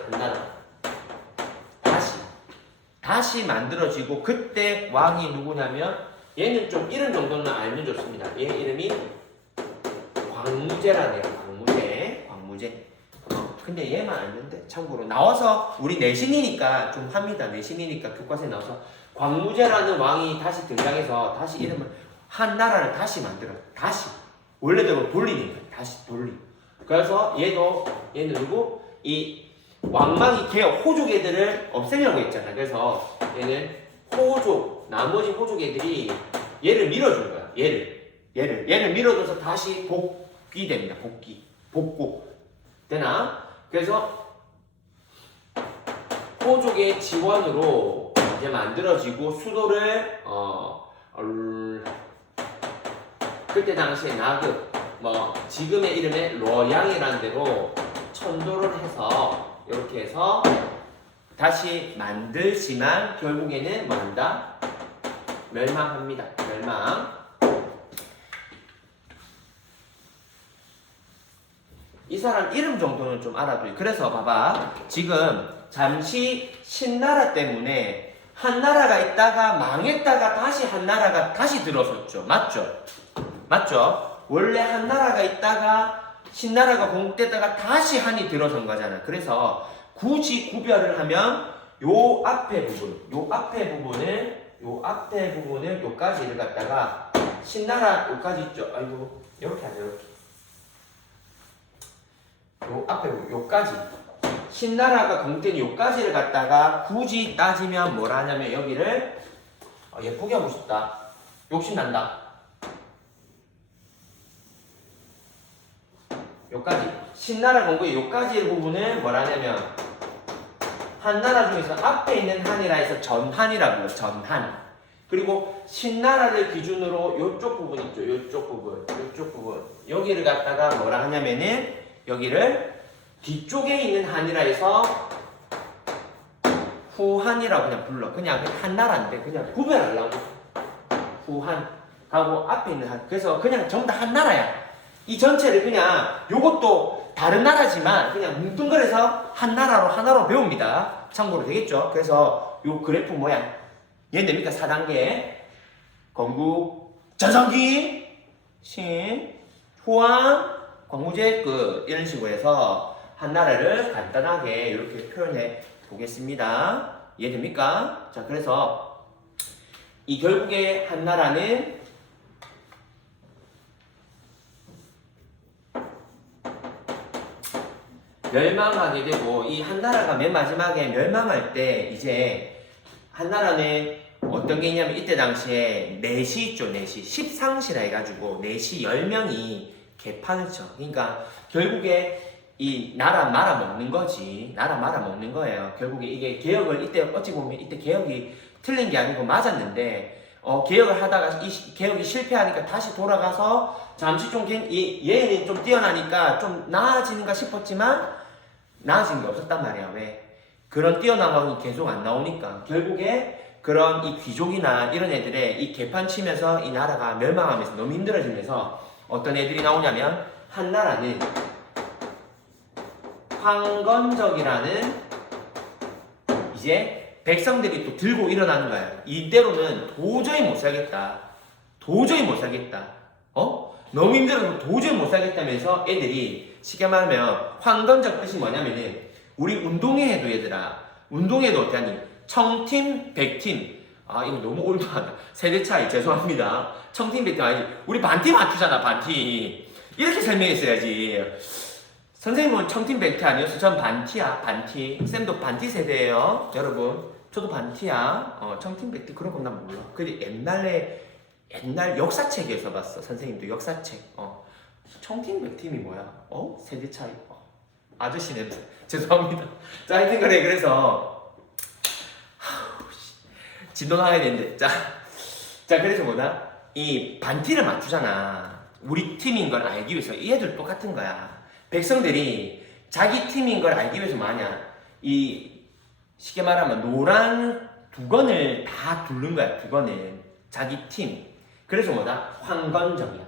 다시 만들어지고 그때 왕이 누구냐면 얘는 좀 이런 정도는 알면 좋습니다. 얘 이름이 광무제라네요. 광무제. 근데 얘만 알는데 참고로 나와서 우리 내신이니까 좀 합니다. 내신이니까 교과서에 나와서 광무제라는 왕이 다시 등장해서 다시 이름을 한 나라를 다시 만들어. 다시 원래대로 돌리는 거야. 다시 돌리. 그래서 얘는 누구? 이 왕망이 개혁 호족 애들을 없애려고 했잖아. 그래서 얘는 호족 나머지 호족 애들이 얘를 밀어준 거야. 얘를 밀어줘서 다시 복귀됩니다. 복구 되나? 그래서 호족의 지원으로 이제 만들어지고 수도를 그때 당시에 나그 지금의 이름의 로양이라는 데로 천도를 해서 이렇게 해서 다시 만들지만 결국에는 뭐 한다? 멸망합니다. 멸망. 이 사람 이름 정도는 좀 알아둬요. 그래서 봐봐. 지금 잠시 신나라 때문에 한 나라가 있다가 망했다가 다시 한 나라가 다시 들어섰죠. 맞죠? 원래 한 나라가 있다가 신나라가 공국됐다가 다시 한이 들어선 거잖아. 그래서 굳이 구별을 하면 요 앞에 부분을 요까지를 갖다가 신나라 요까지 있죠. 아이고 이렇게 하죠. 요 앞에 요까지 신나라가 공국된 요까지를 갖다가 굳이 따지면 뭐라 하냐면 여기를 예쁘게 하고 싶다. 욕심난다. 요까지 신나라 공국의 요까지 부분을 뭐라 하냐면 한나라 중에서 앞에 있는 한이라 해서 전한이라고 해요. 전한. 그리고 신나라를 기준으로 요쪽 부분 있죠. 요쪽 부분 여기를 갖다가 뭐라 하냐면은 여기를 뒤쪽에 있는 한이라 해서 후한이라고 그냥 불러. 그냥 한나라인데 그냥 구별하려고 후한 하고 앞에 있는 한. 그래서 그냥 전부 다 한나라야. 이 전체를 그냥 요것도 다른 나라지만 그냥 뭉뚱그려서 하나로 배웁니다. 참고로 되겠죠? 그래서 요 그래프 모양 얘는 됩니까? 4단계 건국, 전성기, 신, 후한, 광무제 이런 식으로 해서 한 나라를 간단하게 이렇게 표현해 보겠습니다. 이해됩니까? 자, 그래서 이 결국에 한 나라는 멸망하게 되고 이 한 나라가 맨 마지막에 멸망할 때 이제 한 나라는 어떤 게 있냐면 이때 당시에 내시 있죠. 내시 십상시라 해가지고 내시 10명이 개판을 쳐. 그러니까 결국에 이 나라 말아먹는 거지. 나라 말아먹는 거예요. 결국에 이게 개혁을 이때 어찌 보면 이때 개혁이 틀린 게 아니고 맞았는데 개혁을 하다가 이 개혁이 실패하니까 다시 돌아가서 잠시 좀 얘는 좀 뛰어나니까 좀 나아지는가 싶었지만 나아진 게 없었단 말이야. 왜? 그런 뛰어남이 계속 안 나오니까 결국에 그런 이 귀족이나 이런 애들의 이 개판 치면서 이 나라가 멸망하면서 너무 힘들어지면서 어떤 애들이 나오냐면 한 나라는 황건적이라는 이제 백성들이 또 들고 일어나는 거야. 이대로는 도저히 못 살겠다. 너무 힘들어서 도저히 못 살겠다면서 애들이 쉽게 말하면 황건적 뜻이 뭐냐면은 우리 운동회 해도 얘들아. 운동회도 어떻게 하니? 청팀, 백팀. 아 이거 너무 올드하다. 세대 차이 죄송합니다. 청팀, 백팀 아니지. 우리 반팀 맞추잖아. 반팀. 이렇게 설명했어야지. 선생님은 청팀, 백팀 아니었어. 전 반티야. 반티. 쌤도 반티 세대예요. 여러분. 저도 반티야. 청팀, 백팀 그런 건 난 몰라. 근데 옛날 역사책에서 봤어. 선생님도 역사책. 청팀, 백팀이 뭐야? 세대 차이. 아저씨네. 죄송합니다. 자, 하여튼 그래서 진도 나가야 되는데. 자, 그래서 뭐다? 이 반티를 맞추잖아. 우리 팀인 걸 알기 위해서. 얘들 똑같은 거야. 백성들이 자기 팀인 걸 알기 위해서 뭐하냐? 쉽게 말하면 노란 두건을 다 두른 거야. 두건을. 자기 팀. 그래서 뭐다? 황건적이야.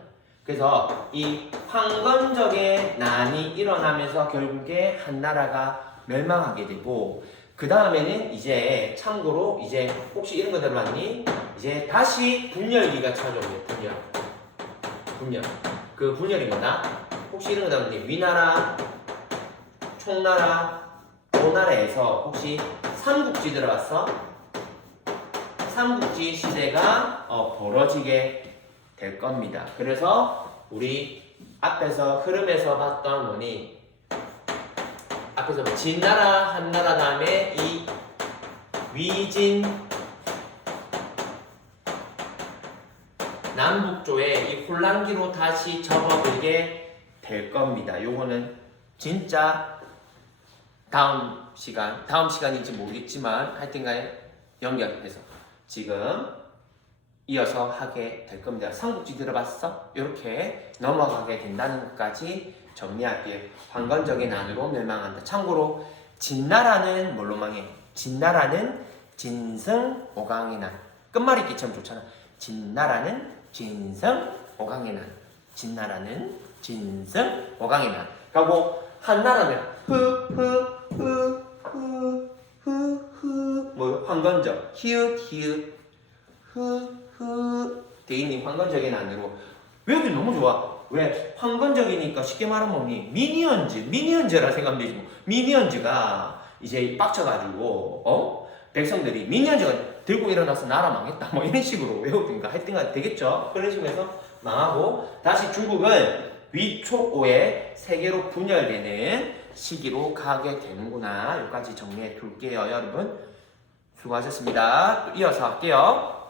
그래서 이 황건적의 난이 일어나면서 결국에 한 나라가 멸망하게 되고 그 다음에는 이제 참고로 이제 혹시 이런 거 들어봤니? 이제 다시 분열기가 찾아옵니다. 분열. 그 분열이 뭐다? 혹시 이런 거 들어봤니? 위나라, 총나라, 오나라에서 혹시 삼국지 들어봤어? 삼국지 시대가 벌어지게 될 겁니다. 그래서 우리 앞에서 흐름에서 봤던 뭐니? 앞에서 진나라, 한나라 다음에 이 위진 남북조의 이 혼란기로 다시 접어들게 될 겁니다. 요거는 진짜 다음 시간인지 모르겠지만 하여튼간에 연결해서 지금 이어서 하게 될 겁니다. 삼국지 들어봤어? 이렇게 넘어가게 된다는 것까지 정리할게요. 황건적인 안으로 멸망한다. 참고로 진나라는 뭘로 망해? 진나라는 진승 오강의 난. 끝말잇기 참 좋잖아. 진나라는 진승 오강의 난. 진나라는 진승 오강의 난. 그리고 한나라는 뭐 황건적 히읗 대인님 황건적인 안으로 외우기 너무 좋아. 왜? 황건적이니까 쉽게 말하면 뭐니? 미니언즈라 생각하면 되지 뭐. 미니언즈가 이제 빡쳐가지고 백성들이 미니언즈가 들고 일어나서 나라 망했다 뭐 이런 식으로 외우든가 했든가 되겠죠. 그런 식으로 해서 망하고 다시 중국은 위촉오의 세계로 분열되는 시기로 가게 되는구나. 여기까지 정리해 둘게요. 여러분 수고하셨습니다. 또 이어서 할게요.